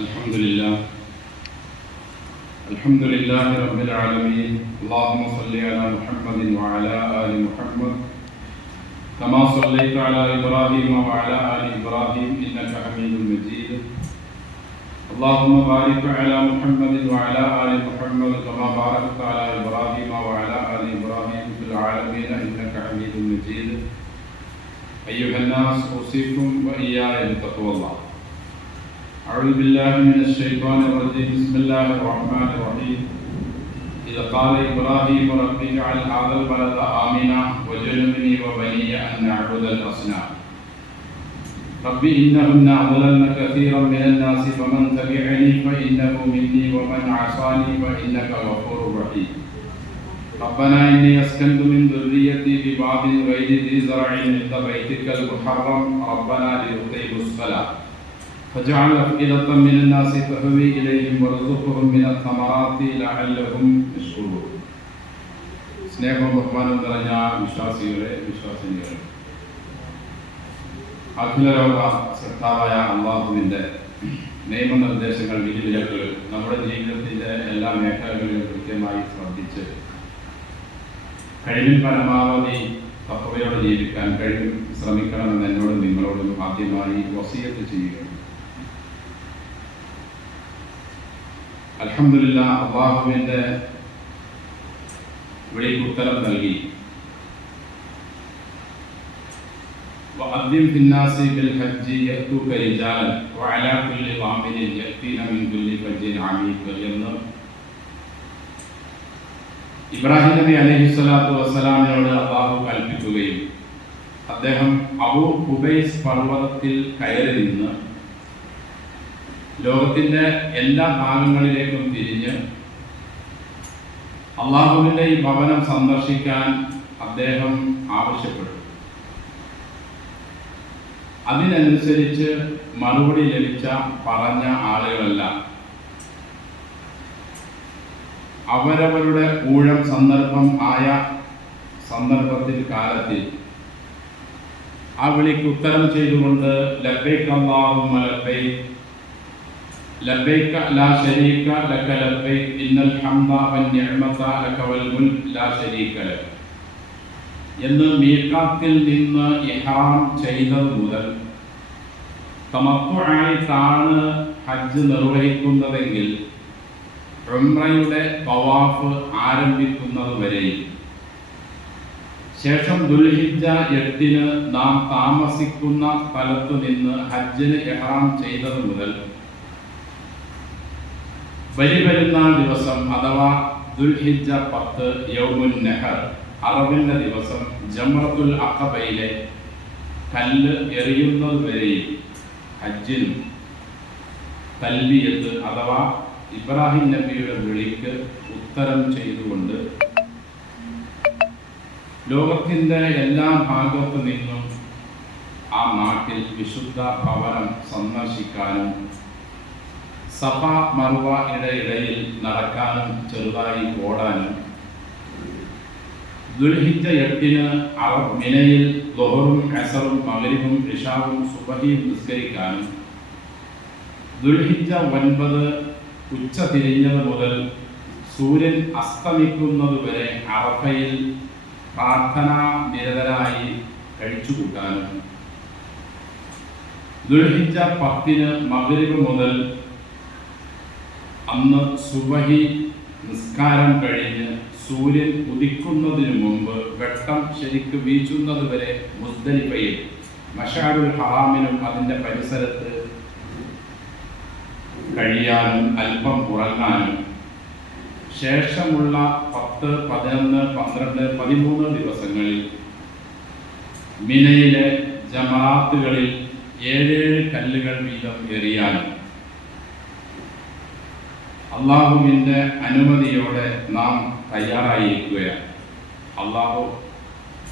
الحمد لله رب العالمين. اللهم صل على محمد وعلى آل محمد كما صليت على إبراهيم وعلى آل إبراهيم إنك حميد مجيد. اللهم بارك على محمد وعلى آل محمد كما باركت على إبراهيم وعلى آل إبراهيم في العالمين إنك حميد مجيد. أيها الناس أوصيكم وإياي بتقوى الله. أعوذ بالله من الشيطان الرجيم. بسم الله الرحمن الرحيم. إذا قال إبراهيم رب اجعل هذا البلد آمنا وجنبني وبني أن نعبد الأصنام. رب إنهن أضللن كثيرا من الناس فمن تبعني فإنه مني ومن عصاني فإنك غفور رحيم. ربنا إني أسكنت من ذريتي بباب غير ذي زرع عند بيتك المحرم ربنا ليقيموا الصلاة فجعل أفئدة من الناس تهوي إليهم وارزقهم من الثمرات لعلهم يشكرون. സ്നേഹവും ബഹുമാനവും നിറഞ്ഞ വിശ്വാസിനികളെ, അഖിലലോക ശ്രദ്ധാവായ അള്ളാഹുവിൻ്റെ നിയമനിർദ്ദേശങ്ങൾ, വിധിവിലക്കുകൾ നമ്മുടെ ജീവിതത്തിൻ്റെ എല്ലാ മേഖലകളിലും കൃത്യമായി ശ്രദ്ധിച്ച് കഴിവിൻ പരമാവധി തഖ്വയോടെ ജീവിക്കാൻ ശ്രമിക്കണമെന്ന് എന്നോടും നിങ്ങളോടും ആദ്യമായി വസിയത്ത് ചെയ്യുകയാണ്. അൽഹംദുലില്ലാഹ്, അല്ലാഹുവിൻ്റെ വിളിക്ക് ഉത്തരം നൽകി വഅദ്ദിൻ ഫിന്നാസി ബിൽ ഹജ്ജി യഅ്തൂക റിജാലൻ വഅലാ കുല്ലി ളാമിരിൻ യഅ്തീന മിൻ കുല്ലി ഫജ്ജിൻ അമീഖ് എന്ന് ഇബ്രാഹിം നബി അലൈഹിസ്സലാത്തു വസ്സലാമിനോട് അല്ലാഹു കൽപ്പിക്കുകയും അദ്ദേഹം അബൂ ഖുബൈസ് പർവ്വതത്തിൽ കയറി നിന്ന് ലോകത്തിൻ്റെ എല്ലാ ഭാഗങ്ങളിലേക്കും തിരിഞ്ഞ് അള്ളാഹുവിൻ്റെ ഈ ഭവനം സന്ദർശിക്കാൻ അദ്ദേഹം ആവശ്യപ്പെട്ടു. അതിനനുസരിച്ച് മറുപടി ലഭിച്ച പറഞ്ഞ ആളുകളെല്ലാം അവരവരുടെ ഊഴം സന്ദർഭം ആയ സന്ദർഭത്തിൽ കാലത്തിൽ ആ വിളിക്ക് ഉത്തരം ചെയ്തുകൊണ്ട് ലബ്ബൈക് അല്ലാഹുമ്മ ലബ്ബൈക് ലബ്ബൈക ലാ ശരീക ലക ലബ്ബൈക് ഇന്നൽ ഹംദ വന്നിഅമത ലക വൽ മുൽക് ലാ ശരീക ലക എന്ന് മീഖാത്തിൽ നിന്ന് ഇഹ്റാം ചെയ്തത് മുതൽ തമത്തുആയിട്ടാണ് ഹജ്ജ് നിർവഹിക്കുന്നതെങ്കിൽ ഉംറയുടെ തവാഫ് ആരംഭിക്കുന്നത് വരെയും ശേഷം ദുൽഹിജ്ജ 8-ന് നാം താമസിക്കുന്ന സ്ഥലത്തു നിന്ന് ഹജ്ജിന് ഇഹ്റാം ചെയ്തത് മുതൽ ബലിപെരുന്നാൾ ദിവസം അഥവാ ദുൽഹിജ്ജ 10 യൗമുൻ നഹർ അറവിൻ്റെ ദിവസം ജംറത്തുൽ അഖബയിലെ കല്ല് എറിയുന്നത് വരെയും ഹജ്ജിനും തൽബിയത്ത് അഥവാ ഇബ്രാഹിം നബിയുടെ വിളിക്ക് ഉത്തരം ചെയ്തുകൊണ്ട് ലോകത്തിൻ്റെ എല്ലാ ഭാഗത്തു നിന്നും ആ നാട്ടിൽ വിശുദ്ധ ഭവനം സന്ദർശിക്കാനും സഫ മർവ ഇടയിൽ നടക്കാനും ചെറുതായി ഓടാനും ദുൽഹിജ്ജ 8-ന് മിനയിൽ ളുഹറും അസറും മഗ്രിബും ഇശാവും സുബഹിയും നിസ്കരിക്കാനും ദുൽഹിജ്ജ 9 ഉച്ച തിരിഞ്ഞത് മുതൽ സൂര്യൻ അസ്തമിക്കുന്നത് വരെ അറഫയിൽ പ്രാർത്ഥനാ നിരതരായി കഴിച്ചുകൂട്ടാനും ദുൽഹിജ്ജ 10-ന് മഗ്രിബ് മുതൽ അന്ന് സുബഹി നിസ്കാരം കഴിഞ്ഞ് സൂര്യൻ ഉദിക്കുന്നതിന് മുമ്പ് വെട്ടം ശരിക്ക് വീശുന്നത് വരെ മുസ്ദലിഫയിൽ മശഅറുൽ ഹറാമിനും അതിൻ്റെ പരിസരത്ത് കഴിയാനും അല്പം ഉറങ്ങാനും ശേഷമുള്ള 10, 11, 12, 13 ദിവസങ്ങളിൽ മിനയിലെ ജമാഅത്തുകളിൽ 7 കല്ലുകൾ വീതം എറിയാനും അള്ളാഹുവിൻ്റെ അനുമതിയോടെ നാം തയ്യാറായിരിക്കുകയാണ്. അള്ളാഹു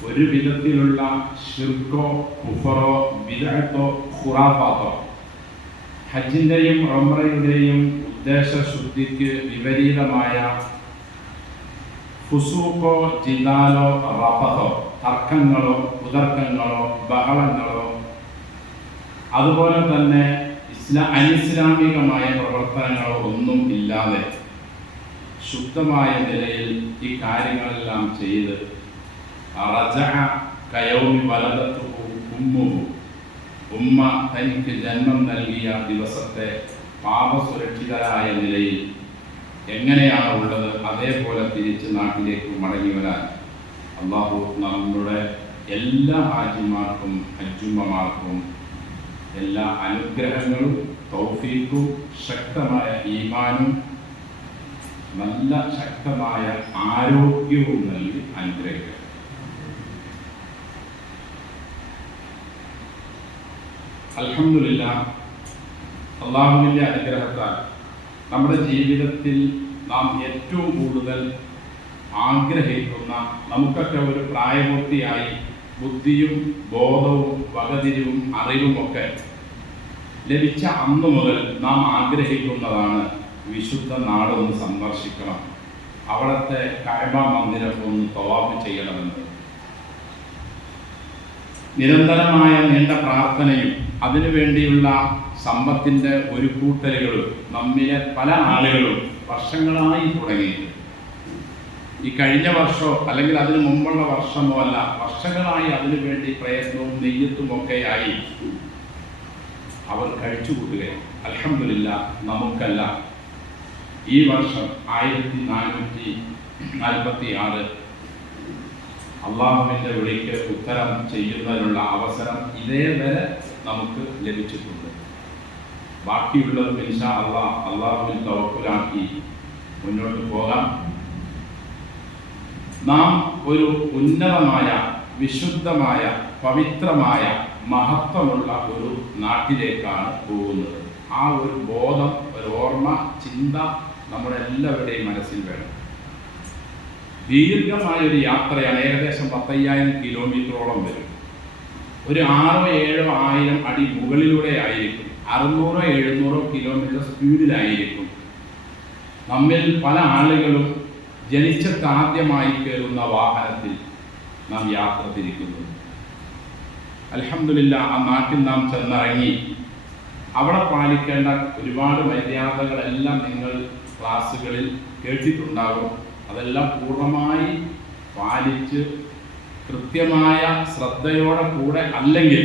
ഒരു വിധത്തിലുള്ള ശിർക്കോ കുഫറോ ബിദ്അത്തോ ഖുറാഫാത്തോ ഹജ്ജിൻ്റെയും ഉംറയുടെയും ഉദ്ദേശശുദ്ധിക്ക് വിപരീതമായ ഫുസൂഖോ ജിദാലോ റഫതോ തർക്കങ്ങളോ കുതർക്കങ്ങളോ ബഹളങ്ങളോ അതുപോലെ തന്നെ അനിസ്ലാമികമായ പ്രവർത്തനങ്ങളോ ഒന്നും ഇല്ലാതെ ശുദ്ധമായ നിലയിൽ ഈ കാര്യങ്ങളെല്ലാം ചെയ്ത് ഉമ്മ തനിക്ക് ജന്മം നൽകിയ ദിവസത്തെ പാപസുരക്ഷിതരായ നിലയിൽ എങ്ങനെയാണ് ഉള്ളത് അതേപോലെ തിരിച്ച് നാട്ടിലേക്ക് മടങ്ങി വരാൻ അള്ളാഹു നമ്മുടെ എല്ലാ ഹാജിമാർക്കും ഹജ്ജുമ്മമാർക്കും എല്ലാ അനുഗ്രഹങ്ങളും തൗഫീഖും ശക്തമായ ഈമാനും നല്ല ശക്തമായ ആരോഗ്യവും നൽകി അനുഗ്രഹിക്കുക. അൽഹംദുലില്ലാഹ്, അള്ളാഹുവിൻ്റെ അനുഗ്രഹത്താൽ നമ്മുടെ ജീവിതത്തിൽ നാം ഏറ്റവും കൂടുതൽ ആഗ്രഹിക്കുന്ന, നമുക്കൊക്കെ ഒരു പ്രായപൂർത്തിയായി ബുദ്ധിയും ബോധവും വകതിരിവും അറിവുമൊക്കെ ലഭിച്ച അന്നു മുതൽ നാം ആഗ്രഹിക്കുന്നതാണ് വിശുദ്ധ നാടൊന്ന് സന്ദർശിക്കണം, അവിടുത്തെ കഅബ മന്ദിരം ഒന്ന് തവാഫ് ചെയ്യണമെന്നത്. നിരന്തരമായ നീണ്ട പ്രാർത്ഥനയും അതിനുവേണ്ടിയുള്ള സമ്പത്തിൻ്റെ ഒരു കൂട്ടലുകളും നമ്മിലെ പല ആളുകളും വർഷങ്ങളായി തുടങ്ങിയിട്ട്, ഈ കഴിഞ്ഞ വർഷമോ അല്ലെങ്കിൽ അതിനു മുമ്പുള്ള വർഷമോ അല്ല, വർഷങ്ങളായി അതിനുവേണ്ടി പ്രയത്നവും നെയ്യത്തുമൊക്കെയായി അവർ കഴിച്ചുകൂട്ടുകയാണ്. അൽഹംദുലില്ലാഹ്, നമുക്കല്ല ഈ വർഷം 1446 അള്ളാഹുവിൻ്റെ വിളിക്ക് ഉത്തരം ചെയ്യുന്നതിനുള്ള അവസരം ഇതേവരെ നമുക്ക് ലഭിച്ചിട്ടുണ്ട്. ബാക്കിയുള്ളതും ഇൻഷാ അല്ലാഹ് അള്ളാഹുവിൽ തവക്കുലാക്കി മുന്നോട്ട് പോകാം. നാം ഒരു ഉന്നതമായ, വിശുദ്ധമായ, പവിത്രമായ, മഹത്വമുള്ള ഒരു നാട്ടിലേക്കാണ് പോകുന്നത്. ആ ഒരു ബോധം, ഒരു ഓർമ്മ, ചിന്ത നമ്മുടെ എല്ലാവരുടെയും മനസ്സിൽ വേണം. ദീർഘമായൊരു യാത്രയാണ്, ഏകദേശം 10,000 കിലോമീറ്ററോളം വരും. ഒരു 6,000-7,000 അടി മുകളിലൂടെ ആയിരിക്കും, 600-700 കിലോമീറ്റർ സ്പീഡിലായിരിക്കും. നമ്മിൽ പല ആളുകളും ജനിച്ചിട്ടാദ്യമായി കയറുന്ന വാഹനത്തിൽ നാം യാത്ര തിരിക്കുന്നു. അൽഹംദുലില്ലാഹ്, ആ നാട്ടിൽ നാം ചെന്നിറങ്ങി അവിടെ പാലിക്കേണ്ട ഒരുപാട് മര്യാദകളെല്ലാം നിങ്ങൾ ക്ലാസ്സുകളിൽ കേട്ടിട്ടുണ്ടാകും. അതെല്ലാം പൂർണ്ണമായി പാലിച്ച് കൃത്യമായ ശ്രദ്ധയോടെ കൂടെ, അല്ലെങ്കിൽ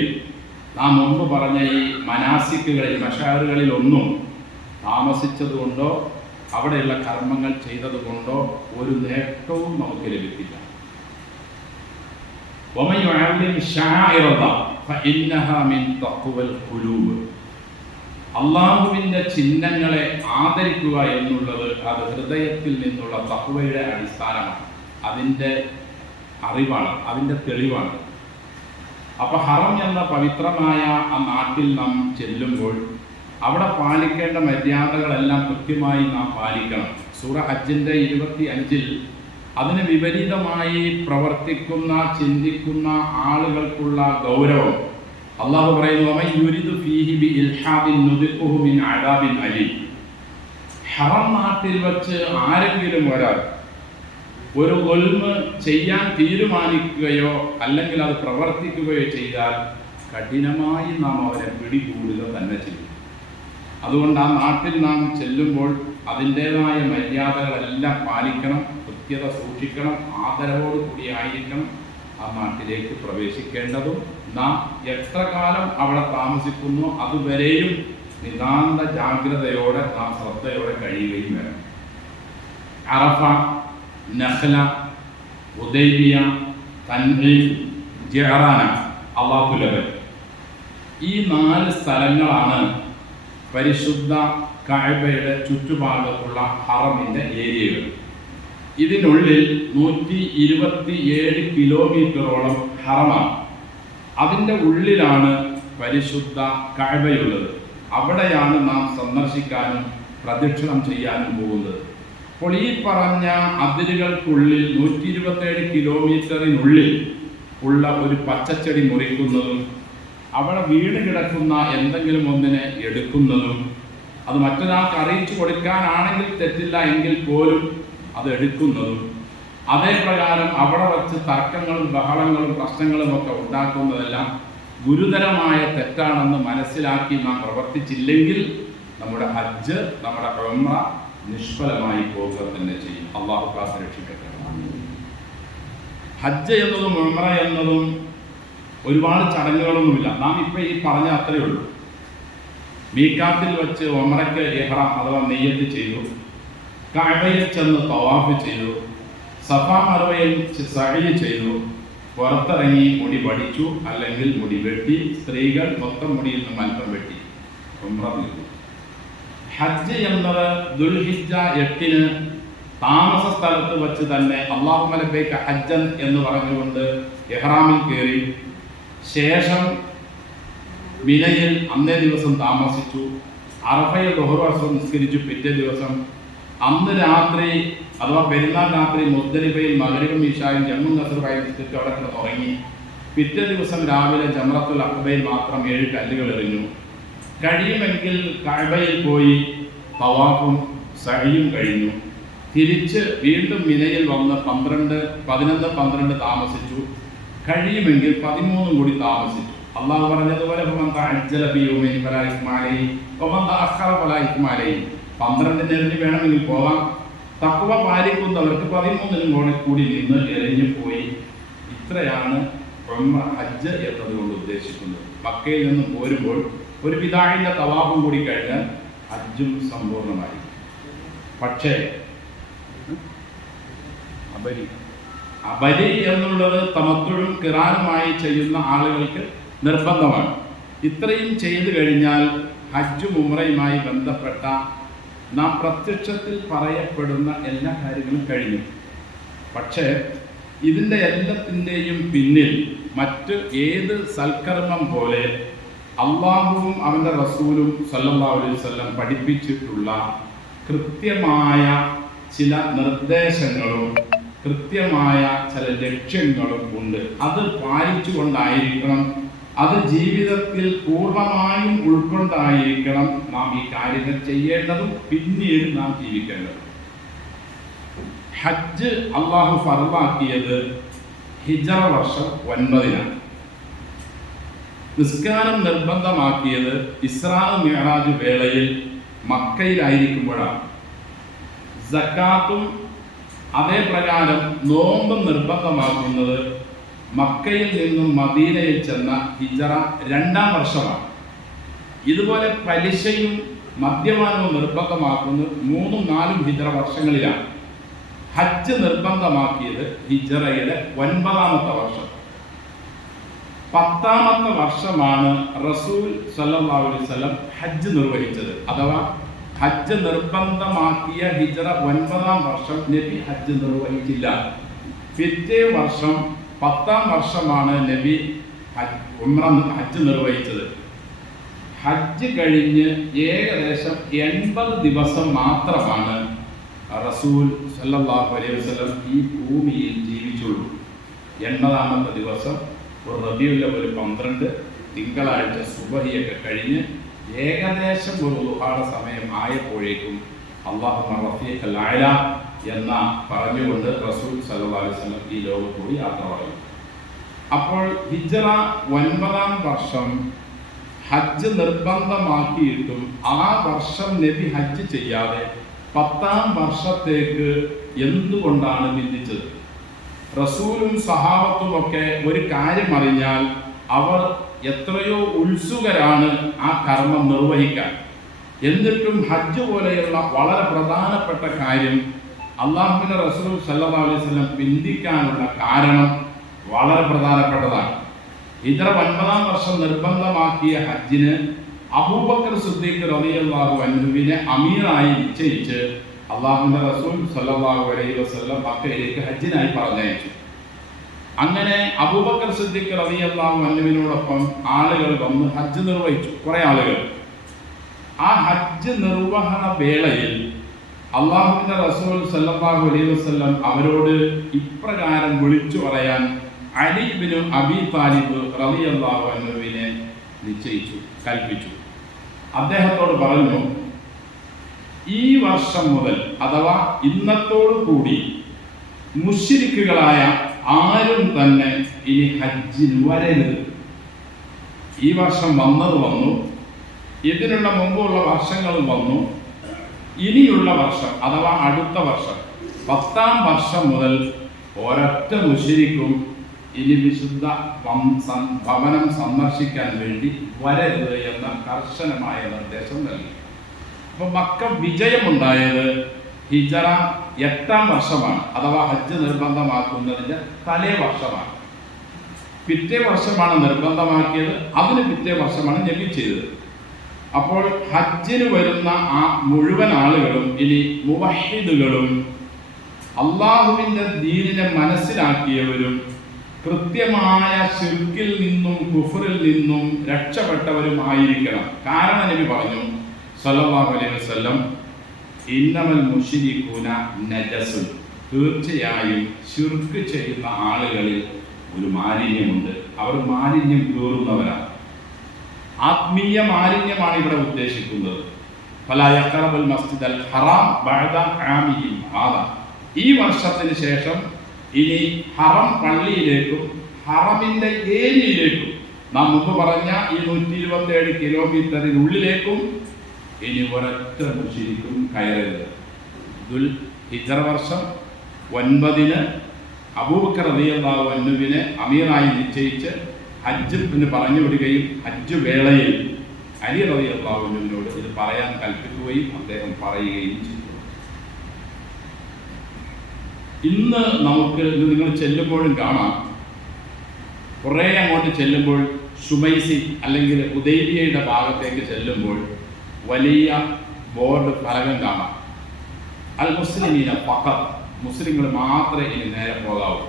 നാം മുമ്പ് പറഞ്ഞ ഈ മനാസിക്കുകളിൽ, മശാറുകളിൽ ഒന്നും താമസിച്ചതുകൊണ്ടോ അവിടെയുള്ള കർമ്മങ്ങൾ ചെയ്തതുകൊണ്ടോ ഒരു നേട്ടവും നമുക്ക് ലഭിക്കില്ല. അള്ളാഹുവിൻ്റെ ചിഹ്നങ്ങളെ ആദരിക്കുക എന്നുള്ളത് അത് ഹൃദയത്തിൽ നിന്നുള്ള തഖ്വയുടെ അടിസ്ഥാനമാണ്, അതിൻ്റെ അറിവാണ്, അതിൻ്റെ തെളിവാണ്. അപ്പോൾ ഹറം എന്ന പവിത്രമായ ആ നാട്ടിൽ നാം ചെല്ലുമ്പോൾ അവിടെ പാലിക്കേണ്ട മര്യാദകളെല്ലാം കൃത്യമായി നാം പാലിക്കണം. സൂറ ഹജ്ജിൻ്റെ 25-ൽ അതിന് വിപരീതമായി പ്രവർത്തിക്കുന്ന, ചിന്തിക്കുന്ന ആളുകൾക്കുള്ള ഗൗരവം അള്ളാഹു പറയുന്നു, ഹറം നാട്ടിൽ വച്ച് ആരെങ്കിലും ഒരാൾ ഒരു ഗുൽമ് ചെയ്യാൻ തീരുമാനിക്കുകയോ അല്ലെങ്കിൽ അത് പ്രവർത്തിക്കുകയോ ചെയ്താൽ കഠിനമായി നാം അവരെ പിടികൂടുക തന്നെ ചെയ്യും. അതുകൊണ്ട് ആ നാട്ടിൽ നാം ചെല്ലുമ്പോൾ അതിൻ്റേതായ മര്യാദകളെല്ലാം പാലിക്കണം, കൃത്യത സൂക്ഷിക്കണം, ആദരവോടു കൂടി ആയിരിക്കണം ആ നാട്ടിലേക്ക് പ്രവേശിക്കേണ്ടതും. നാം എത്ര കാലം അവിടെ താമസിക്കുന്നു അതുവരെയും നിതാന്ത ജാഗ്രതയോടെ നാം ശ്രദ്ധയോടെ കഴിയുകയും വേണം. അറഫ, നഖ്ല, ഹുദൈബിയ, തൻഈം, ജഅറാന, അള്ളാഹുലബൻ, ഈ 4 സ്ഥലങ്ങളാണ് പരിശുദ്ധ കഅബയുടെ ചുറ്റുഭാഗത്തുള്ള ഹറമിൻ്റെ ഏരിയകൾ. ഇതിനുള്ളിൽ 127 കിലോമീറ്ററോളം ഹറമാണ്. അതിൻ്റെ ഉള്ളിലാണ് പരിശുദ്ധ കഅബയുള്ളത്. അവിടെയാണ് നാം സന്ദർശിക്കാനും പ്രദക്ഷിണം ചെയ്യാനും പോകുന്നത്. അപ്പോൾ ഈ പറഞ്ഞ അതിരുകൾക്കുള്ളിൽ 127 കിലോമീറ്ററിനുള്ളിൽ ഉള്ള ഒരു പച്ചച്ചെടി മുറിക്കുന്നതും അവിടെ വീണ് കിടക്കുന്ന എന്തെങ്കിലും ഒന്നിനെ എടുക്കുന്നതും, അത് മറ്റൊരാൾക്ക് അറിയിച്ചു കൊടുക്കാനാണെങ്കിൽ തെറ്റില്ല എങ്കിൽ പോലും അത് എടുക്കുന്നതും, അതേ പ്രകാരം അവിടെ വച്ച് തർക്കങ്ങളും ബഹളങ്ങളും പ്രശ്നങ്ങളും ഒക്കെ ഉണ്ടാക്കുന്നതെല്ലാം ഗുരുതരമായ തെറ്റാണെന്ന് മനസ്സിലാക്കി നാം പ്രവർത്തിച്ചില്ലെങ്കിൽ നമ്മുടെ ഹജ്ജ്, നമ്മുടെ ഉംറ നിഷ്ഫലമായി പോകുക തന്നെ ചെയ്യും. അള്ളാഹു കാത്ത് രക്ഷിക്കട്ടെ. ഹജ്ജ് എന്നതും ഉംറ എന്നതും ഒരുപാട് ചടങ്ങുകളൊന്നുമില്ല. നാം ഇപ്പം ഈ പറഞ്ഞ അത്രയേ ഉള്ളൂ. മീഖാത്തിൽ വെച്ച് ഉംറയ്ക്ക് ഇഹ്റാം അഥവാ നെയ്യത്ത് ചെയ്തു, കഅബയിൽ ചെന്ന് തവാഫ് ചെയ്തു, സഫാ മർവയിൽ സഅയ് ചെയ്തു, പുറത്തിറങ്ങി മുടി വടിച്ചു അല്ലെങ്കിൽ മുടി വെട്ടി, സ്ത്രീകൾ മൊത്തം മുടിയിൽ നിന്ന് അല്പം വെട്ടി, ഉംറ തീർന്നു. ഹജ്ജ് എന്നത് ദുൽഹിജ്ജ 8-ന് താമസ സ്ഥലത്ത് വെച്ച് തന്നെ അല്ലാഹുമ്മ ലബ്ബൈക ഹജ്ജൻ എന്ന് പറഞ്ഞുകൊണ്ട് ഇഹ്റാമിൽ കയറി, ശേഷം മിനയിൽ അന്നേ ദിവസം താമസിച്ചു, അറഫയിൽ ദുഹർ അസ്ർ നിസ്കരിച്ചു, പിറ്റേ ദിവസം അന്ന് രാത്രി അഥവാ പെരുന്നാൾ രാത്രി മുസ്ദലിഫയിൽ മഗ്രിബും ഇശായും ജമ്മും നസ്റുമായി നിസ്കരിച്ച് അവിടെ കിടന്ന് ഉറങ്ങി. പിറ്റേ ദിവസം രാവിലെ ജംറത്തുൽ അഖബയിൽ മാത്രം 7 കല്ലുകൾ എറിഞ്ഞു. കഴിയുമെങ്കിൽ കഅബയിൽ പോയി തവാഫും സഅയും കഴിഞ്ഞു. തിരിച്ച് വീണ്ടും മിനയിൽ വന്ന് 11, 12 താമസിച്ചു. കഴിയുമെങ്കിൽ 13 കൂടി താമസിച്ചു. അള്ളാഹു പറഞ്ഞതുപോലെ 12-ന് വേണമെങ്കിൽ പോകാം. തഖ്വ പാലിക്കുന്നവർക്ക് 13-നും കൂടി നിന്ന് എറിഞ്ഞു പോയി. ഇത്രയാണ് ഹജ്ജ് എന്നതുകൊണ്ട് ഉദ്ദേശിക്കുന്നത്. മക്കയിൽ നിന്നും പോരുമ്പോൾ ഒരു വിദാഇന്റെ തവാഫും കൂടി കഴിഞ്ഞാൽ ഹജ്ജും സമ്പൂർണ്ണമായി. പക്ഷേ അബരി എന്നുള്ളത് തമത്തുഴും ഖിറാനുമായി ചെയ്യുന്ന ആളുകൾക്ക് നിർബന്ധമാണ്. ഇത്രയും ചെയ്തു കഴിഞ്ഞാൽ ഹജ്ജും ഉംറയുമായി ബന്ധപ്പെട്ട നാം പ്രത്യക്ഷത്തിൽ പറയപ്പെടുന്ന എല്ലാ കാര്യങ്ങളും കഴിഞ്ഞു. പക്ഷേ ഇതിൻ്റെ എല്ലാത്തിൻ്റെയും പിന്നിൽ മറ്റ് ഏത് സൽക്കർമ്മം പോലെ അള്ളാഹുവും അവൻ്റെ റസൂലും സല്ലല്ലാഹു അലൈഹി വസല്ലം പഠിപ്പിച്ചിട്ടുള്ള കൃത്യമായ ചില നിർദ്ദേശങ്ങളും കൃത്യമായ ചില ലക്ഷ്യങ്ങളും ഉണ്ട്. അത് പാലിച്ചുകൊണ്ടായിരിക്കണം, അത് ജീവിതത്തിൽ പൂർണ്ണമായും ഉൾക്കൊണ്ടായിരിക്കണം നാം ഈ കാര്യങ്ങൾ ചെയ്യേണ്ടതും പിന്നീട് നാം ജീവിക്കേണ്ടതും. ഹജ്ജ് അള്ളാഹു ഫർളാക്കിയത് ഹിജ്റ വർഷം 9-നാണ്. നിസ്കാരം നിർബന്ധമാക്കിയത് ഇസ്രാ മിഅ്റാജ് വേളയിൽ മക്കയിലായിരിക്കുമ്പോഴാണ്. സക്കാത്തും അതേ പ്രകാരം നോമ്പും നിർബന്ധമാക്കുന്നത് മക്കയിൽ നിന്നും മദീനയിൽ ചെന്ന ഹിജ്റ 2-ാം വർഷമാണ്. ഇതുപോലെ പലിശയും മദ്യപാനവും നിർബന്ധമാക്കുന്നത് 3-ഉം 4-ഉം ഹിജ്റ വർഷങ്ങളിലാണ്. ഹജ്ജ് നിർബന്ധമാക്കിയത് ഹിജ്റയുടെ 9-ാമത്തെ വർഷം. 10-ാമത്തെ വർഷമാണ് റസൂൽ സല്ലല്ലാഹു അലൈഹി വസല്ലം ഹജ്ജ് നിർവഹിച്ചത്. അഥവാ ഹജ്ജ് നിർബന്ധമാക്കിയ ഹിജ്റ 9-ാം വർഷം നബി ഹജ്ജ് നിർവഹിച്ചില്ല. പിറ്റേ വർഷം 10-ാം വർഷമാണ് നബി ഹജ്ജ് നിർവഹിച്ചത്. ഹജ്ജ് കഴിഞ്ഞ് ഏകദേശം 80 ദിവസം മാത്രമാണ് റസൂൽ സല്ലല്ലാഹു അലൈഹി വസല്ലം ഈ ഭൂമിയിൽ ജീവിച്ചുള്ളൂ. 80-ാമത്തെ ദിവസം റബീഉൽ അവ്വൽ 12 തിങ്കളാഴ്ച സുബഹിയൊക്കെ കഴിഞ്ഞ് ഏകദേശം ഒരു ദുഹായുടെ സമയം ആയപ്പോഴേക്കും അല്ലാഹുമ്മ റഫീഖൽ അഅ്ല എന്ന പറഞ്ഞുകൊണ്ട് റസൂൽ സല്ലല്ലാഹു അലൈഹി വസല്ലം ഈ ലോകത്തോട് യാത്ര പറഞ്ഞു. അപ്പോൾ ഹിജ്റ 9-ാം വർഷം ഹജ്ജ് നിർബന്ധമാക്കിയിട്ടും ആ വർഷം നബി ഹജ്ജ് ചെയ്യാതെ 10-ാം വർഷത്തേക്ക് എന്തുകൊണ്ടാണ് ചിന്തിച്ചത്? റസൂലും സഹാബത്തുമൊക്കെ ഒരു കാര്യം അറിഞ്ഞാൽ അവർ എത്രയോ ഉത്സുകരാണ് ആ കർമ്മം നിർവഹിക്കാൻ. എന്നിട്ടും ഹജ്ജ് പോലെയുള്ള വളരെ പ്രധാനപ്പെട്ട കാര്യം അല്ലാഹുവിൻ്റെ റസൂൽ സല്ലല്ലാഹു അലൈഹി വസല്ലം പിന്തിക്കാനുള്ള കാരണം വളരെ പ്രധാനപ്പെട്ടതാണ്. ഹിജ്റ 9-ാം വർഷം നിർബന്ധമാക്കിയ ഹജ്ജിന് അബൂബക്കർ സിദ്ദീഖ് റളിയല്ലാഹു അൻഹുവിനെ അമീറായി നിശ്ചയിച്ച് അല്ലാഹുവിൻ്റെ റസൂൽ സല്ലല്ലാഹു അലൈഹി വസല്ലം മക്കയിലേക്ക് ഹജ്ജിനായി പറഞ്ഞയച്ചു. അങ്ങനെ അബൂബക്കർ സിദ്ദീഖ് റളിയല്ലാഹു അൻഹുവിനോടൊപ്പം ആളുകൾ വന്ന് ഹജ്ജ് നിർവഹിച്ചു, കുറേ ആളുകൾ. ആ ഹജ്ജ് നിർവഹണ വേളയിൽ അല്ലാഹുവിൻ്റെ റസൂൽ സല്ലല്ലാഹു അലൈഹി വസല്ലം അവരോട് ഇപ്രകാരം വിളിച്ചു പറയാൻ അലി ഇബ്നു അബീ താലിബ് റളിയല്ലാഹു അൻഹുവിനെ നിശ്ചയിച്ചു, കൽപ്പിച്ചു. അദ്ദേഹത്തോട് പറഞ്ഞു, ഈ വർഷം മുതൽ അഥവാ ഇന്നത്തോടു കൂടി മുശ്രിക്കുകളായ ആരും തന്നെ ഇനി ഹജ്ജിന് വരരുത്. ഈ വർഷം വന്നു, ഇതിനുള്ള മുമ്പുള്ള വർഷങ്ങളും വന്നു. ഇനിയുള്ള വർഷം അഥവാ അടുത്ത വർഷം 10ാം വർഷം മുതൽ ഒരൊറ്റ മുശ്രിക്കും ഇനി വിശുദ്ധ ഭവനം സന്ദർശിക്കാൻ വേണ്ടി വരരുത് എന്ന കർശനമായ നിർദ്ദേശം നൽകി. അപ്പോൾ മക്ക വിജയമുണ്ടായത് ഹിജറ 8ാം വർഷമാണ്, അഥവാ ഹജ്ജ് നിർബന്ധമാക്കുന്നതിൻ്റെ തലേ വർഷമാണ്. പിറ്റേ വർഷമാണ് നിർബന്ധമാക്കിയത്, അതിന് പിറ്റേ വർഷമാണ് നബി ചെയ്തത്. അപ്പോൾ ഹജ്ജിന് വരുന്ന ആ മുഴുവൻ ആളുകളും ഇനി മുവഹിദുകളും അള്ളാഹുവിൻ്റെ ദീനിനെ മനസ്സിലാക്കിയവരും കൃത്യമായ ശിർക്കിൽ നിന്നും കുഫറിൽ നിന്നും രക്ഷപ്പെട്ടവരും ആയിരിക്കണം. കാരണം നബി പറഞ്ഞു സല്ലല്ലാഹു അലൈഹി വസല്ലം, ഇന്നമൽ മുശ്രികൂന നജസുൻ, തീർച്ചയായും ശിർക്ക് ചെയ്യുന്ന ആളുകളിൽ ഒരു മാലിന്യമുണ്ട്, അവർ മാലിന്യം കീറുന്നവരാണ്. ആത്മീയ മാലിന്യമാണ് ഇവിടെ ഉദ്ദേശിക്കുന്നത്. ഫലാ യഖറബുൽ മസ്ജിദൽ ഹറാം ബഅദ ആമിഹിം ഹാദാ, ഈ വർഷത്തിന് ശേഷം ഇനി ഹറം പള്ളിയിലേക്കും ഹറമിൻ്റെ ഏരിയയിലേക്കും, നാം മുമ്പ് പറഞ്ഞ ഈ 127 കിലോമീറ്ററിനുള്ളിലേക്കും ഇനി ഒരൊറ്റ മുശ്രിക്കും കയറരുത്. ദുൽ ഹിജ്റ വർഷം 9 അബൂബക്കർ റളിയല്ലാഹു അൻഹുവിനെ അമീറായി നിശ്ചയിച്ച് ഹജ്ജിന് പറഞ്ഞു വിടുകയും ഹജ്ജ് വേളയിൽ അലി റളിയല്ലാഹു അൻഹുവിനോട് ഇത് പറയാൻ കൽപ്പിക്കുകയും അദ്ദേഹം പറയുകയും ചെയ്തു. ഇന്ന് നമുക്ക് നിങ്ങൾ ചെല്ലുമ്പോഴും കാണാം, കുറേ അങ്ങോട്ട് ചെല്ലുമ്പോൾ ശുമൈസി അല്ലെങ്കിൽ ഹുദൈബിയയുടെ ഭാഗത്തേക്ക് ചെല്ലുമ്പോൾ വലിയ ബോർഡ് ഫലകം കാണാം, അൽ മുസ്ലിമീന ഫഖത്ത്, മുസ്ലിങ്ങൾ മാത്രമേ ഇനി നേരെ പോകാവൂ.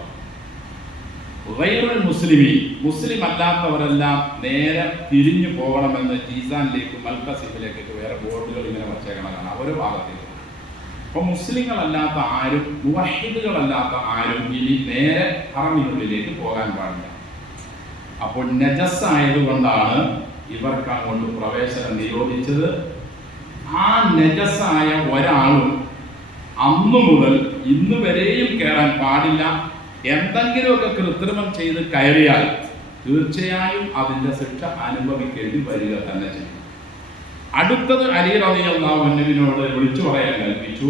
ഗൈറുൽ മുസ്ലിമീൻ, മുസ്ലിം അല്ലാത്തവരെല്ലാം നേരെ തിരിഞ്ഞു പോകണമെന്ന് ജീസാനിലേക്കും മൽക്കസിഫിലേക്കൊക്കെ വേറെ ബോർഡുകൾ ഇങ്ങനെ വച്ചേക്കണതാണ് ഓരോ ഭാഗത്തേക്ക്. അപ്പോൾ മുസ്ലിങ്ങളല്ലാത്ത ആരും മുവഹിദുകളല്ലാത്ത ആരും ഇനി നേരെ ഹറമിനുള്ളിലേക്ക് പോകാൻ പാടില്ല. അപ്പോൾ നജസ് ആയതുകൊണ്ടാണ് ഇവർക്ക് അങ്ങോട്ട് പ്രവേശനം നിരോധിച്ചത്. ആ നജസായ ഒരാളും അന്നു മുതൽ ഇന്ന് വരെയും കയറാൻ പാടില്ല. എന്തെങ്കിലുമൊക്കെ കൃത്രിമം ചെയ്ത് കയറിയാൽ തീർച്ചയായും അതിൻ്റെ ശിക്ഷ അനുഭവിക്കേണ്ടി വരിക തന്നെ ചെയ്യും. അടുത്തത് അലി റളിയല്ലാഹു അൻഹുവിനോട് വിളിച്ചു പറയാൻ കൽപ്പിച്ചു,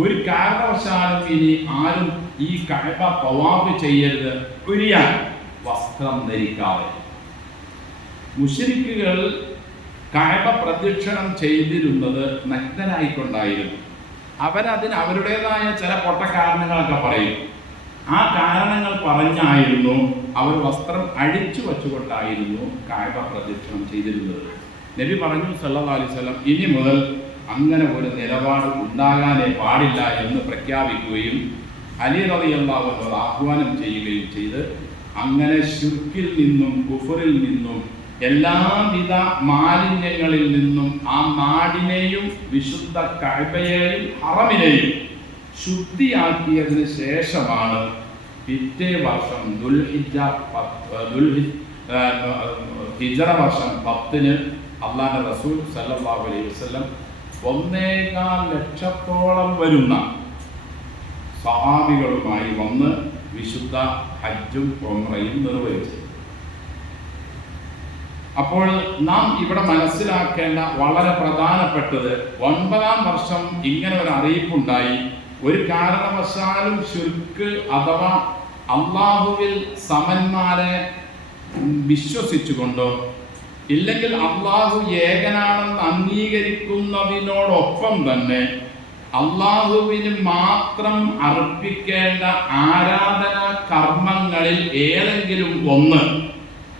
ഒരു കാരണവശാലും ഇനി ആരും ഈ കഅബ തവാഫ് ചെയ്യരുത്, ഒഴിയാൻ വസ്ത്രം ധരിക്കാതെ. മുശ്രിക്കുകൾ കഅബ പ്രദക്ഷിണം ചെയ്തിരുന്നത് നഗ്നരായിക്കൊണ്ടായിരുന്നു. അവരതിന് അവരുടേതായ ചില പൊട്ട കാരണങ്ങളൊക്കെ പറയും. ആ കാരണങ്ങൾ പറഞ്ഞായിരുന്നു അവർ വസ്ത്രം അഴിച്ചു വച്ചുകൊണ്ടായിരുന്നു കഅബ പ്രദക്ഷിണം ചെയ്തിരുന്നത്. നബി പറഞ്ഞു സല്ലല്ലാഹു അലൈഹി വസല്ലം, ഇനി മുതൽ അങ്ങനെ ഒരു നിലപാട് ഉണ്ടാകാനേ പാടില്ല എന്ന് പ്രഖ്യാപിക്കുകയും അലി റളിയല്ലാഹു അൻഹു ആഹ്വാനം ചെയ്യുകയും ചെയ്ത് അങ്ങനെ ശിർക്കിൽ നിന്നും കുഫറിൽ നിന്നും എല്ലാവിധ മാലിന്യങ്ങളിൽ നിന്നും ആ നാടിനെയും വിശുദ്ധ കഅബയെയും ഹറമിനെയും ശുദ്ധിയാക്കിയതിന് ശേഷമാണ് പിറ്റേ വർഷം ഹിജ്റ വർഷം 10 അല്ലാഹുവിന്റെ റസൂൽ സല്ലല്ലാഹു അലൈഹി വസല്ലം 1.25 ലക്ഷത്തോളം വരുന്ന സഹാബികളുമായി വന്ന് വിശുദ്ധ ഹജ്ജും ഉംറയും നിർവഹിച്ചു. അപ്പോൾ നാം ഇവിടെ മനസ്സിലാക്കേണ്ട വളരെ പ്രധാനപ്പെട്ടത് 9ാം വർഷം ഇങ്ങനെ ഒരു അറിയിപ്പുണ്ടായി. ഒരു കാരണവശാലും ശിർക്ക് അഥവാ അള്ളാഹുവിൽ സമന്മാരെ വിശ്വസിച്ചുകൊണ്ടോ ഇല്ലെങ്കിൽ അള്ളാഹു ഏകനാണെന്ന് അംഗീകരിക്കുന്നതിനോടൊപ്പം തന്നെ അള്ളാഹുവിന് മാത്രം അർപ്പിക്കേണ്ട ആരാധനാ കർമ്മങ്ങളിൽ ഏതെങ്കിലും ഒന്ന്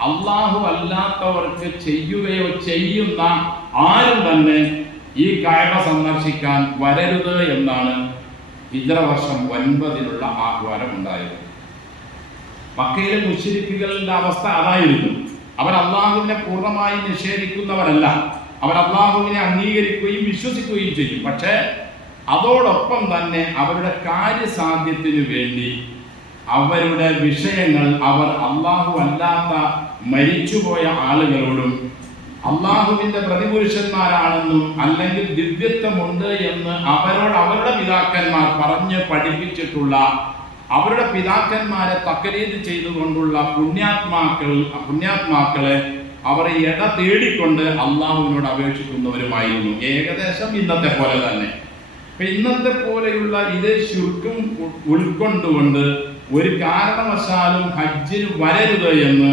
അള്ളാഹു അല്ലാത്തവർക്ക് ചെയ്യുകയോ ചെയ്യുന്ന ആരും തന്നെ ഈ കഅബ സന്ദർശിക്കാൻ വരരുത് എന്നാണ് ഹിജ്റ വർഷം 9 ആഹ്വാനം ഉണ്ടായത്. മക്കയിലെ മുശ്രിക്കുകളുടെ അവസ്ഥ അതായിരുന്നു. അവർ അള്ളാഹുവിനെ പൂർണ്ണമായി നിഷേധിക്കുന്നവരല്ല, അവർ അള്ളാഹുവിനെ അംഗീകരിക്കുകയും വിശ്വസിക്കുകയും ചെയ്യും. പക്ഷേ അതോടൊപ്പം തന്നെ അവരുടെ കാര്യസാധ്യത്തിനു വേണ്ടി അവരുടെ വിഷയങ്ങൾ അവർ അള്ളാഹു അല്ലാത്ത മരിച്ചുപോയ ആളുകളോടും അള്ളാഹുവിന്റെ പ്രതിപുരുഷന്മാരാണെന്നും അല്ലെങ്കിൽ ദിവ്യത്വമുണ്ട് എന്ന് അവരുടെ പിതാക്കന്മാർ പറഞ്ഞ് പഠിപ്പിച്ചിട്ടുള്ള അവരുടെ പിതാക്കന്മാരെ തഖലീദ് ചെയ്തുകൊണ്ടുള്ള പുണ്യാത്മാക്കളെ അവർ ഇട തേടിക്കൊണ്ട് അള്ളാഹുവിനോട് അപേക്ഷിക്കുന്നവരുമായിരുന്നു. ഏകദേശം ഇന്നത്തെ പോലെ തന്നെ. ഇന്നത്തെ പോലെയുള്ള ഇതേ ശുർക്കും ഉൾക്കൊണ്ടുകൊണ്ട് ഒരു കാരണവശാലും ഹജ്ജിന് വരരുത് എന്ന്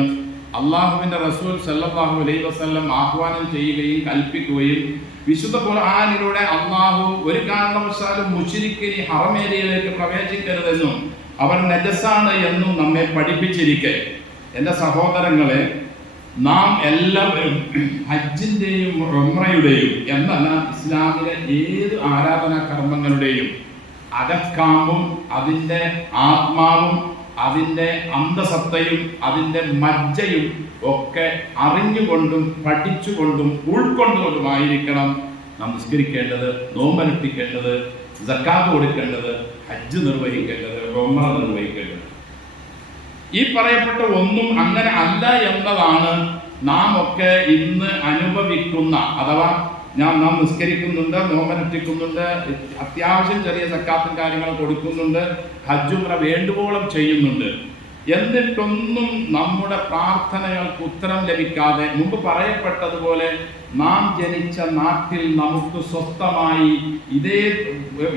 അള്ളാഹുവിന്റെ റസൂൽ സല്ലല്ലാഹു അലൈഹി വസല്ലം ആഹ്വാനം ചെയ്യുകയും കൽപ്പിക്കുകയും വിശുദ്ധ ഖുർആനിലൂടെ അള്ളാഹു ഒരു കാരണവശാലും മുശ്രിക്കിനി ഹറമേരിയയിലേക്ക് പ്രവേശിക്കരുതെന്നും അവർ നജസാണ് എന്നും നമ്മെ പഠിപ്പിച്ചിരിക്കെ, എൻ്റെ സഹോദരങ്ങളെ, നാം എല്ലാവരും ഹജ്ജിൻ്റെയും ഉംറയുടെയും എന്നല്ല ഇസ്ലാമിലെ ഏത് ആരാധനാ കർമ്മങ്ങളുടെയും അകക്കാമ്പും അതിൻ്റെ ആത്മാവും അതിൻ്റെ അന്തസത്തയും അതിൻ്റെ മജ്ജയും ഒക്കെ അറിഞ്ഞുകൊണ്ടും പഠിച്ചുകൊണ്ടും ഉൾക്കൊണ്ടുകൊണ്ടുമായിരിക്കണം നാം നിസ്കരിക്കേണ്ടത്, നോമ്പനുഷ്ഠിക്കേണ്ടത്, സക്കാത്ത് കൊടുക്കേണ്ടത്, ഹജ്ജ് നിർവഹിക്കേണ്ടത്, ഉംറ നിർവഹിക്കേണ്ടത്. ഈ പറയപ്പെട്ട ഒന്നും അങ്ങനെ അല്ല എന്നതാണ് നാം ഒക്കെ ഇന്ന് അനുഭവിക്കുന്ന, അഥവാ നാം നിസ്കരിക്കുന്നുണ്ട്, നോമ്പനുഷ്ഠിക്കുന്നുണ്ട്, അത്യാവശ്യം ചെറിയ സക്കാത്തും കാര്യങ്ങൾ കൊടുക്കുന്നുണ്ട്, ഹജ്ജുംറ വേണ്ടുവോളം ചെയ്യുന്നുണ്ട്. എന്നിട്ടൊന്നും നമ്മുടെ പ്രാർത്ഥനകൾക്ക് ഉത്തരം ലഭിക്കാതെ, മുമ്പ് പറയപ്പെട്ടതുപോലെ നാം ജനിച്ച നാട്ടിൽ നമുക്ക് സ്വസ്ഥമായി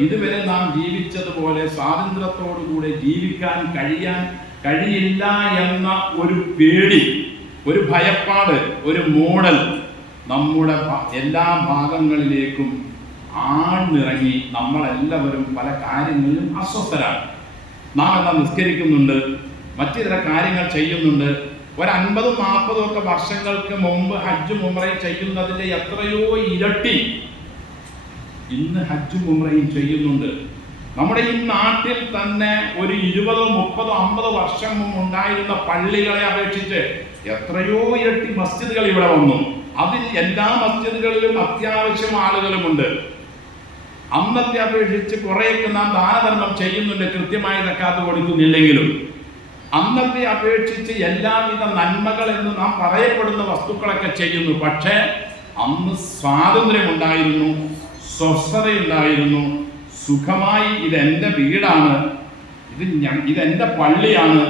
ഇതുവരെ നാം ജീവിച്ചതുപോലെ സ്വാതന്ത്ര്യത്തോടുകൂടെ ജീവിക്കാൻ കഴിയില്ല എന്ന ഒരു പേടി, ഒരു ഭയപ്പാട്, ഒരു മൂടൽ നമ്മുടെ എല്ലാ ഭാഗങ്ങളിലേക്കും ആഴ്ന്നിറങ്ങി നമ്മളെല്ലാവരും പല കാര്യങ്ങളിലും അസ്വസ്ഥരാണ്. നാം എന്നാ നിസ്കരിക്കുന്നുണ്ട്, മറ്റു ചില കാര്യങ്ങൾ ചെയ്യുന്നുണ്ട്. ഒരു 50-40 ഒക്കെ വർഷങ്ങൾക്ക് മുമ്പ് ഹജ്ജും ഉംറയും ചെയ്യുന്നതിൻ്റെ എത്രയോ ഇരട്ടി ഇന്ന് ഹജ്ജും ഉംറയും ചെയ്യുന്നുണ്ട്. നമ്മുടെ ഈ നാട്ടിൽ തന്നെ ഒരു 20-30-50 വർഷം മുമ്പ് ഉണ്ടായിരുന്ന പള്ളികളെ അപേക്ഷിച്ച് എത്രയോ ഇരട്ടി മസ്ജിദുകൾ ഇവിടെ വന്നു. അതിൽ എല്ലാ മസ്ജിദുകളിലും അത്യാവശ്യം ആളുകളുമുണ്ട്. അന്നത്തെ അപേക്ഷിച്ച് കുറേയൊക്കെ നാം ദാനധർമ്മം ചെയ്യുന്നുണ്ട്, കൃത്യമായി സക്കാത്ത് കൊടുക്കുന്നില്ലെങ്കിലും. അന്നത്തെ അപേക്ഷിച്ച് എല്ലാവിധ നന്മകൾ എന്ന് നാം പറയപ്പെടുന്ന വസ്തുക്കളൊക്കെ ചെയ്യുന്നു. പക്ഷേ അന്ന് സ്വാതന്ത്ര്യമുണ്ടായിരുന്നു, സ്വസ്ഥതയുണ്ടായിരുന്നു, സുഖമായി ഇതെൻ്റെ വീടാണ്, ഇതെൻ്റെ പള്ളിയാണ്,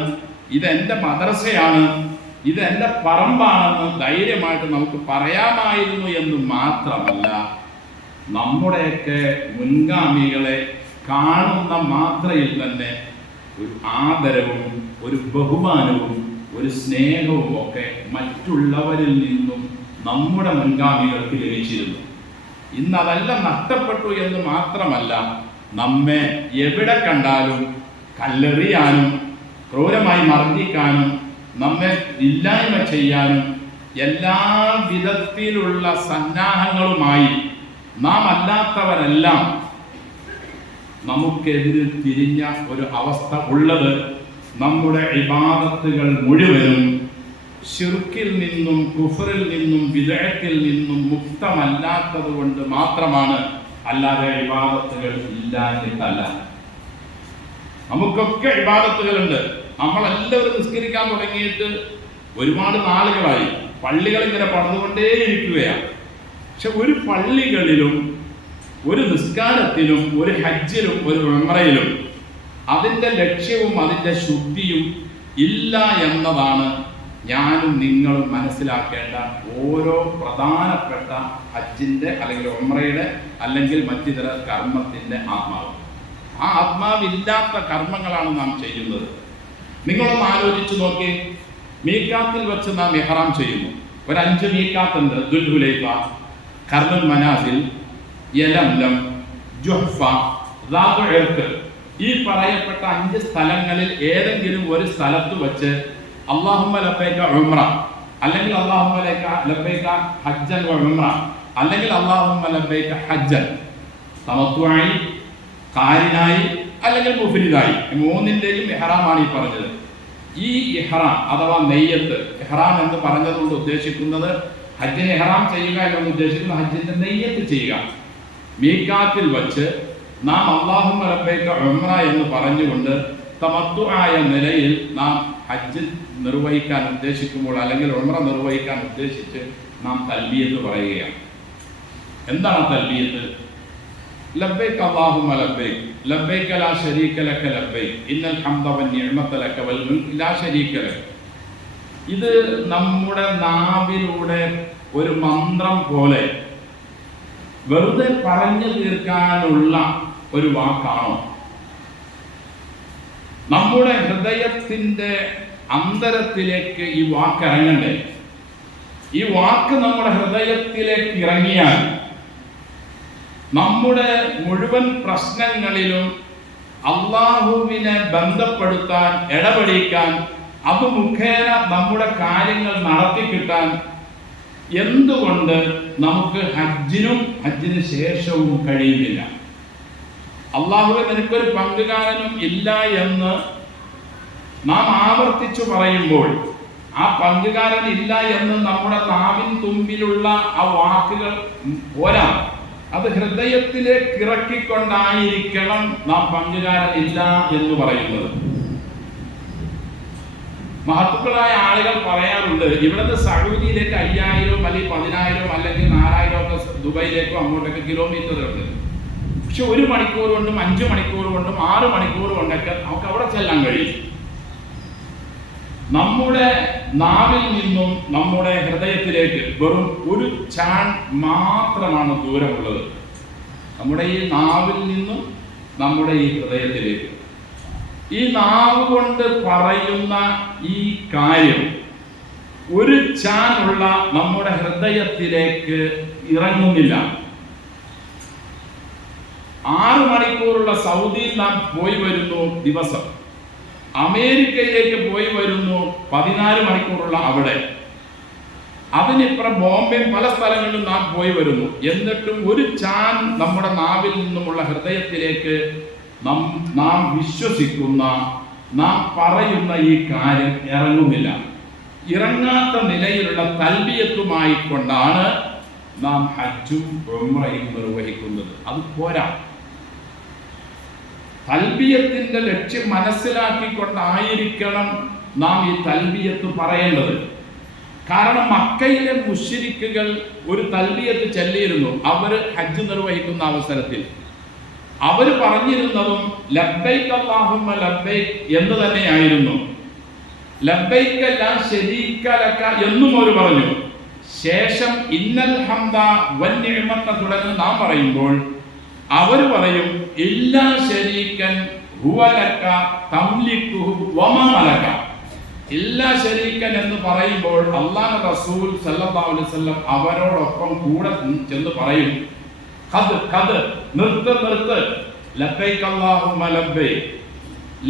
ഇതെൻ്റെ മദ്രസയാണ്, ഇതെൻ്റെ പറമ്പാണെന്ന് ധൈര്യമായിട്ട് നമുക്ക് പറയാമായിരുന്നു എന്ന് മാത്രമല്ല, നമ്മുടെയൊക്കെ മുൻഗാമികളെ കാണുന്ന മാത്രയിൽ തന്നെ ഒരു ആദരവും ഒരു ബഹുമാനവും ഒരു സ്നേഹവും ഒക്കെ മറ്റുള്ളവരിൽ നിന്നും നമ്മുടെ മുൻഗാമികൾക്ക് ലഭിച്ചിരുന്നു. ഇന്ന് അതെല്ലാം നഷ്ടപ്പെട്ടു എന്ന് മാത്രമല്ല, നമ്മെ എവിടെ കണ്ടാലും കല്ലെറിയാനും ക്രൂരമായി മർദ്ദിക്കാനും നമ്മെ ഇല്ലായ്മ ചെയ്യാനും എല്ലാ വിധത്തിലുള്ള സന്നാഹങ്ങളുമായി നാം അല്ലാത്തവരെല്ലാം നമുക്കെതിരെ തിരിഞ്ഞ ഒരു അവസ്ഥ ഉള്ളത് നമ്മുടെ ഇബാദത്തുകൾ മുഴുവനും ശിർക്കിൽ നിന്നും കുഫറിൽ നിന്നും ബിദ്അത്തിൽ നിന്നും മുക്തമല്ലാത്തത് കൊണ്ട് മാത്രമാണ്. അല്ലാതെ ഇബാദത്തുകൾ ഇല്ലാഞ്ഞിട്ടല്ല. നമുക്കൊക്കെ ഇബാദത്തുകളുണ്ട്. നമ്മളെല്ലാവരും നിസ്കരിക്കാൻ തുടങ്ങിയിട്ട് ഒരുപാട് നാളുകളായി. പള്ളികൾ ഇങ്ങനെ പണിതുകൊണ്ടേയിരിക്കുകയാണ്. പക്ഷെ ഒരു പള്ളികളിലും ഒരു നിസ്കാരത്തിലും ഒരു ഹജ്ജിലും ഒരു ഉംറയിലും അതിൻ്റെ ലക്ഷ്യവും അതിൻ്റെ ശുദ്ധിയും ഇല്ല എന്നതാണ് ഞാനും നിങ്ങളും മനസ്സിലാക്കേണ്ട ഓരോ പ്രധാനപ്പെട്ട ഹജ്ജിൻ്റെ അല്ലെങ്കിൽ ഉംറയുടെ അല്ലെങ്കിൽ മറ്റിതര കർമ്മത്തിൻ്റെ ആത്മാവ്. ആ ആത്മാവില്ലാത്ത കർമ്മങ്ങളാണ് നാം ചെയ്യുന്നത്. നിങ്ങളൊന്ന് ആലോചിച്ച് നോക്കി. മീക്കാത്തിൽ വെച്ച് നാം ഇഹ്റാം ചെയ്യുന്നു. ഒരു 5 മീക്കാത്തുണ്ട്. ദുൽഹുലൈഫ, ഖർനുൽ മനാസിൽ, യലംലം, ജുഹ്ഫ, ദാതു ഇർഖ്. ഈ പറയപ്പെട്ട 5 സ്ഥലങ്ങളിൽ ഏതെങ്കിലും ഒരു സ്ഥലത്ത് വെച്ച് അല്ലാഹുമ്മ ലബ്ബൈക ഉംറ, അല്ലെങ്കിൽ അല്ലാഹുമ്മ ലബ്ബൈക ഹജ്ജൻ വ ഉംറ, അല്ലെങ്കിൽ അല്ലാഹുമ്മ ലബ്ബൈക ഹജ്ജൻ, തമത്തുആയി, ഖാരിനായി, അല്ലെങ്കിൽ മുഫ്രിദായി. 3ന്റെയും ഇഹ്റാമാണ് ഈ പറഞ്ഞത്. ഈ ഇഹ്റാം അഥവാ നെയ്യത്ത്, ഇഹ്റാം എന്ന് പറഞ്ഞതുകൊണ്ട് ഉദ്ദേശിക്കുന്നത് ഹജ്ജിനെ ഇഹ്റാം ചെയ്യുക എന്ന് ഉദ്ദേശിക്കുന്നത് ഹജ്ജിന്റെ നെയ്യത്ത് ചെയ്യുക. മീക്കാത്തിൽ വച്ച് നാം അല്ലാഹുമ്മ ലബ്ബൈക ഉംറ എന്ന് പറഞ്ഞുകൊണ്ട് തമത്തുആയ നിലയിൽ നാം ഹജ്ജ് നിർവഹിക്കാൻ ഉദ്ദേശിക്കുമ്പോൾ അല്ലെങ്കിൽ ഉംറ നിർവഹിക്കാൻ ഉദ്ദേശിച്ച് നാം തൽബിയത്ത് പറയുകയാണ്. എന്താണ് തൽബിയത്ത്? ലബ്ബൈക് അല്ലാഹുമ്മ ലബ്ബൈക് ലബ്ബൈക ലാ ശരീക ലക ലബ്ബൈക് ഇന്നൽ ഹംദ വന്നിഅമത ലക വൽ മുൽക് ലാ ശരീക ലക. ഇത് നമ്മുടെ നാവിലൂടെ ഒരു മന്ത്രം പോലെ വെറുതെ പറഞ്ഞു തീർക്കാനുള്ള ഒരു വാക്കാണോ? നമ്മുടെ ഹൃദയത്തിന്റെ അന്തരത്തിലേക്ക് ഈ വാക്ക് ഇറങ്ങണ്ടേ? ഈ വാക്ക് നമ്മുടെ ഹൃദയത്തിലേക്ക് ഇറങ്ങിയാൽ നമ്മുടെ മുഴുവൻ പ്രശ്നങ്ങളിലും അള്ളാഹുവിനെ ബന്ധപ്പെടുത്താൻ, ഇടപെടിക്കാൻ, അത് മുഖേന നമ്മുടെ കാര്യങ്ങൾ നടത്തിക്കിട്ടാൻ എന്തുകൊണ്ട് നമുക്ക് ഹജ്ജിന് ശേഷവും കഴിയുന്നില്ല? അള്ളാഹുവെ നിനക്കൊരു പങ്കുകാരനും ഇല്ല എന്ന് നാം ആവർത്തിച്ചു പറയുമ്പോൾ ആ പങ്കുകാരൻ ഇല്ല എന്ന് നമ്മുടെ നാവിൻ തുമ്പിലുള്ള ആ വാക്കുകൾ പോരാ, അത് ഹൃദയത്തിലേക്ക് ഇറക്കിക്കൊണ്ടായിരിക്കണം നാം പങ്കുകാരൻ ഇല്ല എന്ന് പറയുന്നത്. മഹത്തുക്കളായ ആളുകൾ പറയാറുണ്ട്, ഇവിടുന്ന് സൗദിയിലേക്ക് 5000 അല്ലെങ്കിൽ 10000 അല്ലെങ്കിൽ 4000 ഒക്കെ ദുബൈയിലേക്കോ അങ്ങോട്ടൊക്കെ കിലോമീറ്റർ ഉണ്ട്. പക്ഷെ 1 മണിക്കൂർ കൊണ്ടും 5 മണിക്കൂർ കൊണ്ടും 6 മണിക്കൂർ കൊണ്ടൊക്കെ നമുക്ക് അവിടെ ചെല്ലാൻ കഴിയും. നമ്മുടെ നാവിൽ നിന്നും നമ്മുടെ ഹൃദയത്തിലേക്ക് വെറും ഒരു ചാൺ മാത്രമാണ് ദൂരമുള്ളത്. നമ്മുടെ ഈ നാവിൽ നിന്നും നമ്മുടെ ഈ ഹൃദയത്തിലേക്ക് ഈ നാവ് കൊണ്ട് പറയുന്ന ഈ കാര്യം ഒരു ചാനുള്ള നമ്മുടെ ഹൃദയത്തിലേക്ക് ഇറങ്ങുന്നില്ല. 6 മണിക്കൂറുള്ള സൗദിയിൽ നാം പോയി വരുന്നു ദിവസം, അമേരിക്കയിലേക്ക് പോയി വരുന്നു 14 മണിക്കൂറുള്ള അവിടെ, അതിനിപ്പുറം ബോംബെ പല സ്ഥലങ്ങളിലും നാം പോയി വരുന്നു. എന്നിട്ടും ഒരു ചാൻ നമ്മുടെ നാവിൽ നിന്നുമുള്ള ഹൃദയത്തിലേക്ക് നാം വിശ്വസിക്കുന്ന, നാം പറയുന്ന ഈ കാര്യം ഇറങ്ങുന്നില്ല. ഇറങ്ങാത്ത നിലയിലുള്ള തൽബിയത്തുമായി കൊണ്ടാണ് നാം ഹജ്ജും ഉംറയും നിർവഹിക്കുന്നത്. അത് പോരാ. തൽബിയത്തിന്റെ ലക്ഷ്യം മനസ്സിലാക്കിക്കൊണ്ടായിരിക്കണം നാം ഈ തൽബിയത്ത് പറയേണ്ടത്. കാരണം മക്കയിലെ മുശ്രിക്കുകൾ ഒരു തൽബിയത്ത് ചൊല്ലിയിരുന്നു. അവർ ഹജ്ജ് നിർവഹിക്കുന്ന അവസരത്തിൽ അവർ പറഞ്ഞിരുന്നതും ലബ്ബൈക് അല്ലാഹുമ്മ ലബ്ബൈക് എന്ന് തന്നെയായിരുന്നു. ലബ്ബൈക ലാ ശരീക ലക എന്നും അവർ പറഞ്ഞു. ശേഷം ഇന്നൽ ഹംദ വന്നിഅമത തുടങ്ങി നാം പറയുമ്പോൾ അവർ പറയും ഇല്ലാ ശരീകൻ ഹുവ ലക തംലികുഹു വമാ മലക. ഇല്ലാ ശരീകൻ എന്ന് പറയുമ്പോൾ അല്ലാഹു റസൂൽ സല്ലല്ലാഹു അലൈഹി വസല്ലം അവരോടൊപ്പം കൂടെ ചെന്ന് പറയും, ഖദ് നിർത്ത് ലബ്ബൈക അല്ലാഹുമ്മ ലബ്ബൈക്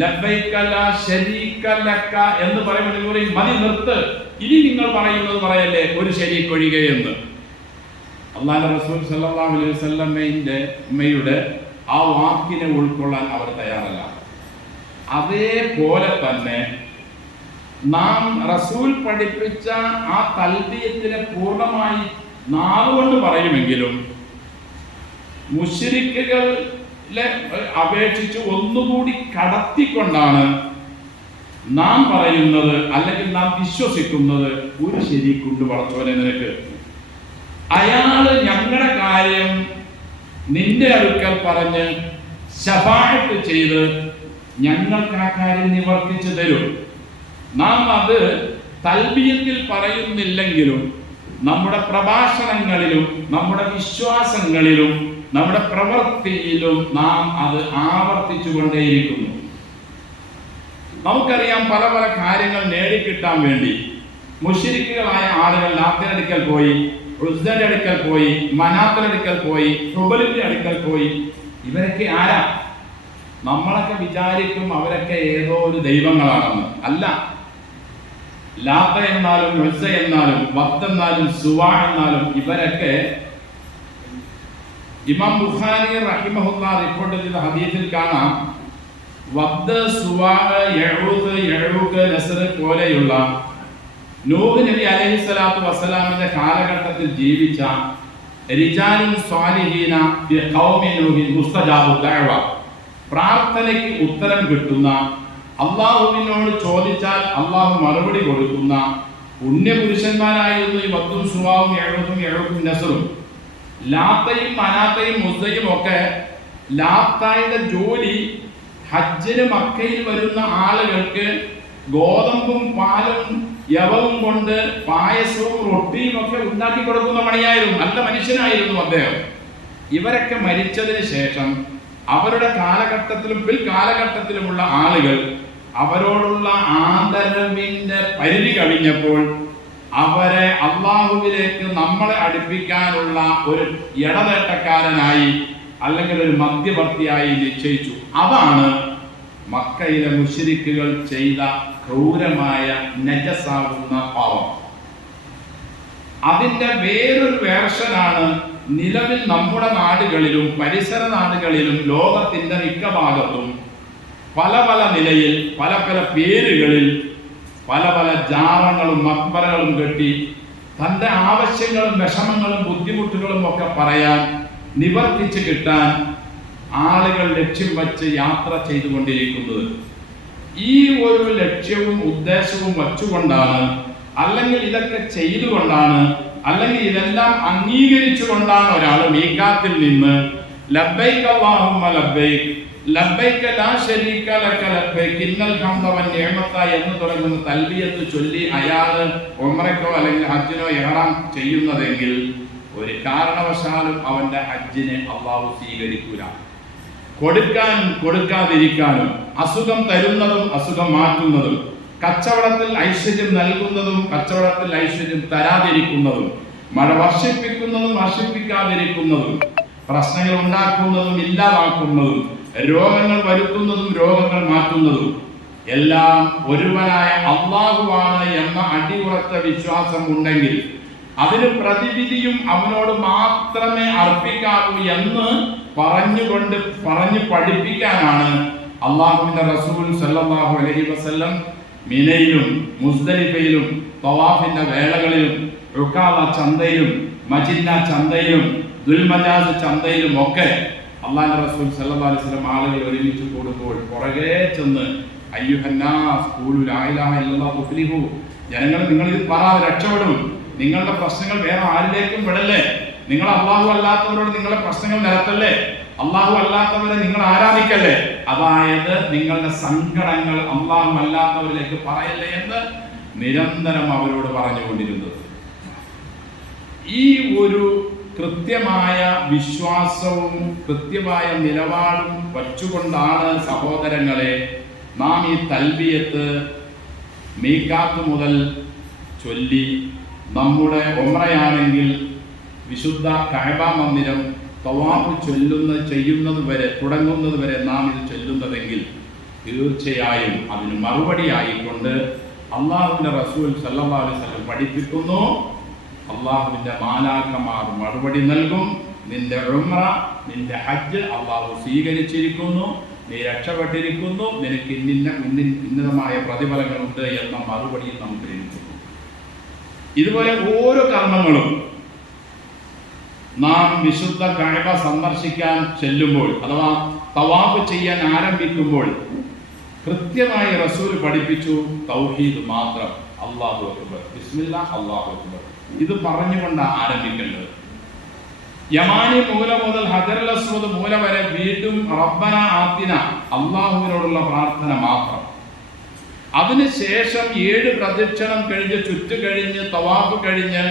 ലബ്ബൈക ലാ ശരീക ലക എന്ന് പറയുമ്പോൾ മതി, നിർത്ത്, ഇനി നിങ്ങൾ പറയുന്നത് പറയല്ലേ ഒരു ശരീക്ക് ഒഴികെ എന്ന്. അല്ലാഹു റസൂൽ സല്ലല്ലാഹു അലൈഹി വസല്ലമയുടെ ആ വാക്കിനെ ഉൾക്കൊള്ളാൻ അവർ തയ്യാറല്ല. അതേപോലെ തന്നെ നാം റസൂൽ പഠിപ്പിച്ച ആ തൽബിയത്തിനെ പൂർണ്ണമായി നാവുകൊണ്ട് പറയുമെങ്കിലും മുശ്രിക്കുകളെ അപേക്ഷിച്ച് ഒന്നുകൂടി കടത്തിക്കൊണ്ടാണ് നാം പറയുന്നത്, അല്ലെങ്കിൽ നാം വിശ്വസിക്കുന്നത് ഒരു ശരീക്കുണ്ട് പടച്ചോനെ നിനക്ക്. അയാള് ഞങ്ങളുടെ കാര്യം നിന്റെ അടുക്കൽ പറഞ്ഞ് ശഫാഅത്ത് ചെയ്ത് ഞങ്ങൾക്ക് ആ കാര്യം നിവർത്തിച്ചു തരും. നാം അത് തൽബിയത്തിൽ പറയുന്നില്ലെങ്കിലും നമ്മുടെ പ്രഭാഷണങ്ങളിലും നമ്മുടെ വിശ്വാസങ്ങളിലും നമ്മുടെ പ്രവൃത്തിയിലും നാം അത് ആവർത്തിച്ചു കൊണ്ടേയിരിക്കുന്നു. നമുക്കറിയാം, പല പല കാര്യങ്ങൾ നേടിക്കിട്ടാൻ വേണ്ടി മുശ്രിക്കുകളായ ആളുകൾ ലാത്തിന്റെ അടുക്കൽ പോയി, ഉസ്സയുടെ അടുക്കൽ പോയി, മനാത്തിന്റെ അടുക്കൽ പോയി, ഹുബലിന്റെ അടുക്കൽ പോയി. ഇവരൊക്കെ ആരാ? നമ്മളൊക്കെ വിചാരിക്കും അവരൊക്കെ ഏതോ ഒരു ദൈവങ്ങളാണെന്ന്. അല്ല. ലാത്ത എന്നാലും ഉസ്സ എന്നാലും വത്ത് എന്നാലും സുവാ എന്നാലും ഇവരൊക്കെ ഇമാം ബുഖാരി റഹിമഹുല്ലാ റിപ്പോർട്ട് ചെയ്ത ഹദീസിൽ കാണാം, വദ് സുവാ യഊദ് യഊഖ് നസ്ർ പോലെയുള്ള നൂഹ് നബി അലൈഹിസ്സലാത്തു വസ്സലാമിന്റെ കാലഘട്ടത്തിൽ ജീവിച്ച റിജാലുൻ സ്വാലിഹീന ഫി ഖൗമി നൂഹി മുസ്തജാബു ദഅവ, പ്രാർത്ഥനയ്ക്ക് ഉത്തരം കിട്ടുന്ന, അള്ളാഹുവിനോട് ചോദിച്ചാൽ അള്ളാഹു മറുപടി കൊടുക്കുന്ന പുണ്യപുരുഷന്മാരായിരുന്നു ഈ വദ്ദും സുവാവും യഊഖും നസ്റും. ലാത്തയും മനാത്തയും ഉസ്സയും ഒക്കെ ലാത്തായുടെ ജോലി ഹജ്ജിന് മക്കയിൽ വരുന്ന ആളുകൾക്ക് ഗോതമ്പും പാലും യവവും കൊണ്ട് പായസവും റൊട്ടിയും ഒക്കെ ഉണ്ടാക്കി കൊടുക്കുന്ന പണിയായിരുന്നു. നല്ല മനുഷ്യനായിരുന്നു അദ്ദേഹം. ഇവരൊക്കെ മരിച്ചതിന് ശേഷം അവരുടെ കാലഘട്ടത്തിലും പിൽക്കാലഘട്ടത്തിലുമുള്ള ആളുകൾ അവരോടുള്ള ആദരവിന്റെ പരിധി കവിഞ്ഞപ്പോൾ അവരെ അള്ളാഹുവിലേക്ക് നമ്മളെ അടുപ്പിക്കാനുള്ള ഒരു ഇടനേട്ടക്കാരനായി അല്ലെങ്കിൽ ഒരു മധ്യവർത്തിയായി നിശ്ചയിച്ചു. അതാണ് മക്കയിലെ മുശ്രിക്കുകൾ ചെയ്ത ക്രൂരമായ നജസാകുന്ന പാപം. അതിന്റെ വേറൊരു വേർഷനാണ് നിലവിൽ നമ്മുടെ നാടുകളിലും പരിസര നാടുകളിലും ലോകത്തിന്റെ മിക്ക ഭാഗത്തും പല പല നിലയിൽ പല പല പേരുകളിൽ പല പല ജാറങ്ങളും മക്ബറകളും കെട്ടി തൻ്റെ ആവശ്യങ്ങളും വിഷമങ്ങളും ബുദ്ധിമുട്ടുകളും ഒക്കെ പറയാൻ നിവർത്തിച്ച് കിട്ടാൻ ആളുകൾ ലക്ഷ്യം വച്ച് യാത്ര ചെയ്തുകൊണ്ടിരിക്കുന്നത്. ഈ ഒരു ലക്ഷ്യവും ഉദ്ദേശവും വച്ചുകൊണ്ടാണ്, അല്ലെങ്കിൽ ഇതൊക്കെ ചെയ്തുകൊണ്ടാണ്, അല്ലെങ്കിൽ ഇതെല്ലാം അംഗീകരിച്ചുകൊണ്ടാണ് ഒരാൾ മീഖാത്തിൽ നിന്ന് ലബ്ബൈക അല്ലാഹുമ്മ ലബ്ബൈക് ലബ്ബൈക ലാ ശരീക ലക ലബ്ബൈക് ഇന്നൽ ഹംദ വൻ നിഅമത എന്ന് തുടങ്ങുന്ന തൽബിയത്ത് ചൊല്ലി അയാൾ ഉംറയ്ക്കോ അല്ലെങ്കിൽ ഹജ്ജിനോ ഇഹ്റാം ചെയ്യുന്നതെങ്കിൽ ഒരു കാരണവശാലും അവന്റെ ഹജ്ജിനെ അള്ളാഹു സ്വീകരിക്കൂല. കൊടുക്കാനും കൊടുക്കാതിരിക്കാനും, അസുഖം തരുന്നതും അസുഖം മാറ്റുന്നതും, കച്ചവടത്തിൽ ഐശ്വര്യം നൽകുന്നതും കച്ചവടത്തിൽ ഐശ്വര്യം തരാതിരിക്കുന്നതും, മഴ വർഷിപ്പിക്കുന്നതും വർഷിപ്പിക്കാതിരിക്കുന്നതും, പ്രശ്നങ്ങൾ ഉണ്ടാക്കുന്നതും ഇല്ലാതാക്കുന്നതും, രോഗങ്ങൾ വരുത്തുന്നതും രോഗങ്ങൾ മാറ്റുന്നതും എല്ലാം ഒരുവനായ അള്ളാഹുവാണ് എന്ന അടിയുറച്ച വിശ്വാസം ഉണ്ടെങ്കിൽ അതിന് പ്രതിവിധിയും അവനോട് മാത്രമേ അർപ്പിക്കാവൂ എന്ന് പറഞ്ഞു പഠിപ്പിക്കാനാണ് അള്ളാഹുവിന്റെ റസൂൽ സല്ലല്ലാഹു അലൈഹി വസല്ലം മിനയിലും മുസ്ദലിഫയിലും തവാഫിന്റെ വേളകളിലും റുക്കാല ചന്തയിലും മജിന്ന ചന്തയിലും ദുൽമജാസ് ചന്തയിലും ഒക്കെ അള്ളാഹുവിന്റെ റസൂൽ സല്ലല്ലാഹു അലൈഹി വസല്ലം ആളുകൾ ഒരുമിച്ച് കൂടുമ്പോൾ പുറകെ ചെന്ന് അയ്യുഹന്നാസ് ഖൂലു ലാ ഇലാഹ ഇല്ലല്ലാഹു തുഫ്ലിഹു, ജനങ്ങൾ നിങ്ങൾ ഇത് പറ രക്ഷപ്പെടും, നിങ്ങളുടെ പ്രശ്നങ്ങൾ വേറെ ആരിലേക്കും വിടല്ലേ, നിങ്ങൾ അള്ളാഹു അല്ലാത്തവരോട് നിങ്ങളുടെ പ്രശ്നങ്ങൾ നിരത്തല്ലേ, അള്ളാഹു അല്ലാത്തവരെ നിങ്ങൾ ആരാധിക്കല്ലേ, അതായത് നിങ്ങളുടെ സങ്കടങ്ങൾ അള്ളാഹു അല്ലാത്തവരിലേക്ക് പറയല്ലേ എന്ന് നിരന്തരം അവരോട് പറഞ്ഞുകൊണ്ടിരുന്നത്. ഈ ഒരു കൃത്യമായ വിശ്വാസവും കൃത്യമായ നിലപാടും വച്ചുകൊണ്ടാണ് സഹോദരങ്ങളെ നാം ഈ തൽബിയത്ത് മീഖാത്ത് മുതൽ ചൊല്ലി നമ്മുടെ ഉംറയാണെങ്കിൽ വിശുദ്ധ കഅബ മന്ദിരം തവാഫ് ചെയ്യുന്നത് വരെ തുടങ്ങുന്നത് വരെ നാം ഇത് ചൊല്ലുന്നതെങ്കിൽ തീർച്ചയായും അതിന് മറുപടി ആയിക്കൊണ്ട് അള്ളാഹുവിന്റെ റസൂൽ സല്ലല്ലാഹു അലൈഹി വസല്ലം പഠിപ്പിക്കുന്നു, അള്ളാഹുവിന്റെ മാലാഖമാർ മറുപടി നൽകും, നിന്റെ ഉംറ നിന്റെ ഹജ്ജ് അള്ളാഹു സ്വീകരിച്ചിരിക്കുന്നു, നീ രക്ഷപ്പെട്ടിരിക്കുന്നു, നിനക്ക് ഉന്നതമായ പ്രതിഫലങ്ങളുണ്ട് എന്ന മറുപടി നമുക്ക് ലഭിക്കുന്നു. ഇതുപോലെ ഓരോ കർമ്മങ്ങളും നാം വിശുദ്ധ കഅബ സന്ദർശിക്കാൻ ചെല്ലുമ്പോൾ അഥവാ തവാഫ് ചെയ്യാൻ ആരംഭിക്കുമ്പോൾ കൃത്യമായി റസൂൽ പഠിപ്പിച്ചു തൗഹീദ് മാത്രം, അല്ലാഹു അക്ബർ, ബിസ്മില്ലാഹ് അല്ലാഹു അക്ബർ, ഇത് പറഞ്ഞുകൊണ്ടാണ് ആരംഭിക്കേണ്ടത്. യമാനി മൂല മുതൽ ഹജറുൽ അസ്വദ് മൂല വരെ വീണ്ടും റബ്ബന ആതിന അള്ളാഹുവിനോടുള്ള പ്രാർത്ഥന മാത്രം. അതിനുശേഷം 7 പ്രദക്ഷിണം കഴിഞ്ഞ് ചുറ്റു കഴിഞ്ഞ് തവാഫ് കഴിഞ്ഞ്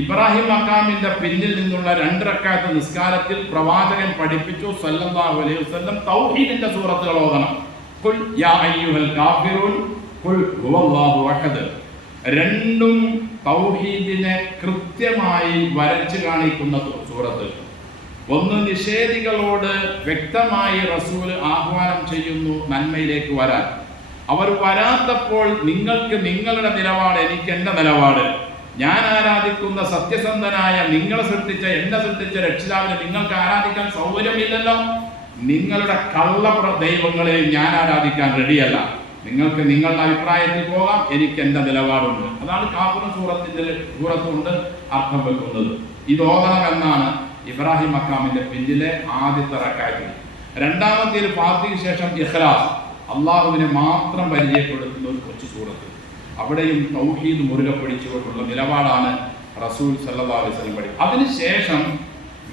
ഇബ്രാഹിം മഖാമിന്റെ പിന്നിൽ നിന്നുള്ള 2 റക്അത്ത് നിസ്കാരത്തിൽ പ്രവാചകൻ പഠിപ്പിച്ചു സല്ലല്ലാഹു അലൈഹി വസല്ലം തൗഹീദിന്റെ സൂറത്തുകൾ ഓതണം. ഖുൽ യാ അയ്യുഹൽ കാഫിറൂൻ ഖുൽ ഹുവല്ലാഹു അഹദ്. രണ്ടും തൗഹീദിനെ കൃത്യമായി വരച്ചു കാണിക്കുന്ന സൂറത്ത്. ഒന്ന് നിഷേധികളോട് വ്യക്തമായി റസൂൽ ആഹ്വാനം ചെയ്യുന്നു നന്മയിലേക്ക് വരാൻ. അവർ വരാത്തപ്പോൾ നിങ്ങൾക്ക് നിങ്ങളുടെ നിലപാട്, എനിക്ക് എൻ്റെ നിലപാട്, ഞാൻ ആരാധിക്കുന്ന സത്യസന്ധനായ നിങ്ങളെ സൃഷ്ടിച്ച എന്നെ സൃഷ്ടിച്ച രക്ഷിതാവിനെ നിങ്ങൾക്ക് ആരാധിക്കാൻ സൗകര്യമില്ലല്ലോ, നിങ്ങളുടെ കള്ള ദൈവങ്ങളെ ഞാൻ ആരാധിക്കാൻ റെഡിയല്ല, നിങ്ങൾക്ക് നിങ്ങളുടെ അഭിപ്രായത്തിൽ പോകാം, എനിക്ക് എൻ്റെ നിലപാടുണ്ട്. അതാണ് കാഫിർ സൂറത്തുകൊണ്ട് അർത്ഥം വെക്കുന്നത്. ഇത് ഓതണമെന്നാണ് ഇബ്രാഹിം മഖാമിന്റെ പിന്നിലെ ആദ്യത്തെ റക്അത്തിൽ. രണ്ടാമത്തേൽ ഫാത്തിഹയ്ക്ക് ശേഷം ഇഖ്ലാസ്, അള്ളാഹുവിനെ മാത്രം പരിചയപ്പെടുത്തുന്ന ഒരു കൊച്ചു സൂറത്ത്. അവിടെയും തൗഹീദ് മുറുകെ പിടിച്ചുകൊണ്ടുള്ള നിലപാടാണ് റസൂൽ സല്ലല്ലാഹു അലൈഹി വസല്ലം പഠിപ്പിച്ചത്. അതിനുശേഷം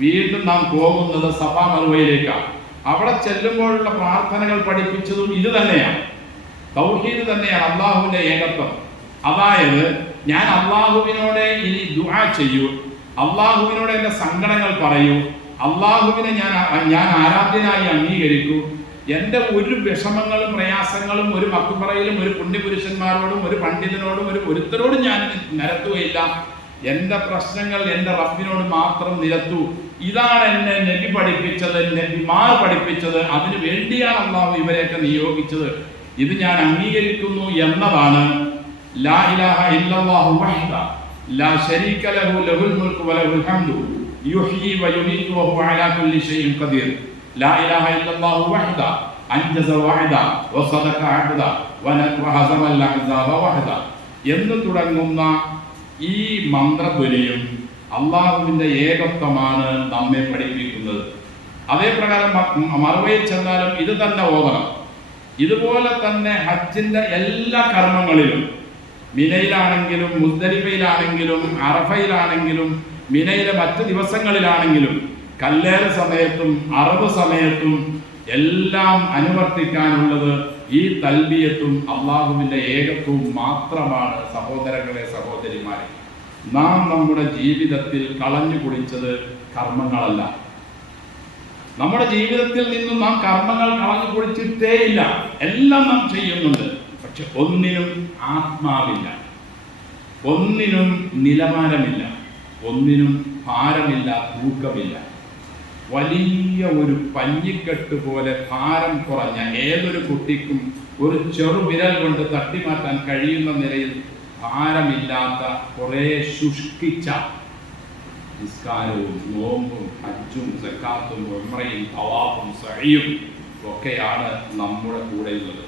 വീണ്ടും നാം പോകുന്നത് സഫാ മർവയിലേക്കാണ്. അവിടെ ചെല്ലുമ്പോഴുള്ള പ്രാർത്ഥനകൾ പഠിപ്പിച്ചതും ഇത് തന്നെയാണ്. തൗഹീദ് തന്നെയാണ്, അള്ളാഹുവിന്റെ ഏകത്വം. അതായത് ഞാൻ അള്ളാഹുവിനോട് ഇനി ദുആ ചെയ്യൂ, അള്ളാഹുവിനോട് എൻ്റെ സങ്കടങ്ങൾ പറയൂ, അള്ളാഹുവിനെ ഞാൻ ആരാധ്യനായി അംഗീകരിക്കൂ. എൻ്റെ ഒരു വിഷമങ്ങളും പ്രയാസങ്ങളും ഒരു മക്കുപറയിലും ഒരു പുണ്യപുരുഷന്മാരോടും ഒരു പണ്ഡിതനോടും ഒരുത്തരോടും ഞാൻ നിരത്തുകയില്ല. എൻ്റെ പ്രശ്നങ്ങൾ എൻ്റെ റബ്ബിനോട് മാത്രം നിരത്തൂ. ഇതാണ് എന്നെ നബി പഠിപ്പിച്ചത്, നബിമാർ പഠിപ്പിച്ചത്. അതിനു വേണ്ടിയാണ് അള്ളാഹു ഇവരെയൊക്കെ നിയോഗിച്ചത്. ഇത് ഞാൻ അംഗീകരിക്കുന്നു എന്നതാണ് ലാ ഇലാഹ ഇല്ലല്ലാഹു വഹ്ദ ലാ ശരീക ലഹു ലഹുൽ മുൽക്കു വലഹുൽ ഹംദു യുഹ്യി വയുമീതു വഹുവ അലാ കുല്ലി ഷൈഇൻ ഖദീർ. ലാ ഇലാഹ ഇല്ലല്ലാഹു വഹ്ദ അൻജസ വഅദ വസദഖ അബ്ദ വഹസമൽ അഹ്സാബ വഹദ എന്ന് തുടങ്ങുന്ന ഈ മന്ത്രധ്വനിയും അള്ളാഹുവിന്റെ ഏകത്വമാണ് നമ്മെ പഠിപ്പിക്കുന്നത്. അതേപ്രകാരം മറുവയിൽ ചെന്നാലും ഇത് തന്നെ ഓതണം. ഇതുപോലെ തന്നെ ഹജ്ജിന്റെ എല്ലാ കർമ്മങ്ങളിലും, മിനയിലാണെങ്കിലും മുസ്ദലിഫയിലാണെങ്കിലും അറഫയിലാണെങ്കിലും മിനയിലെ മറ്റ് ദിവസങ്ങളിലാണെങ്കിലും കല്ലേറ സമയത്തും അറബ് സമയത്തും എല്ലാം അനുവർത്തിക്കാനുള്ളത് ഈ തൽബിയത്തും അള്ളാഹുവിന്റെ ഏകത്വവും മാത്രമാണ്. സഹോദരങ്ങളെ, സഹോദരിമാരെ, നാം നമ്മുടെ ജീവിതത്തിൽ കളഞ്ഞു കുടിച്ചത് കർമ്മങ്ങളല്ല. നമ്മുടെ ജീവിതത്തിൽ നിന്നും നാം കർമ്മങ്ങൾ കളഞ്ഞു കുടിച്ചിട്ടേയില്ല. എല്ലാം നാം ചെയ്യുന്നുണ്ട്. പക്ഷെ ഒന്നിനും ആത്മാവില്ല, ഒന്നിനും നിലവാരമില്ല, ഒന്നിനും ഭാരമില്ല, തൂക്കമില്ല. വലിയ ഒരു പഞ്ഞിക്കെട്ട് പോലെ ഭാരം കുറഞ്ഞ ഏതൊരു കുട്ടിക്കും ഒരു ചെറുവിരൽ കൊണ്ട് തട്ടിമാറ്റാൻ കഴിയുന്ന നിലയിൽ ഭാരമില്ലാത്ത കുറെ ശുഷ്കിച്ച നിസ്കാരവും നോമ്പും ഹജ്ജും സക്കാത്തും ഉംറയും തവാഫും സഅയും ഒക്കെയാണ് നമ്മുടെ കൂടെയുള്ളത്.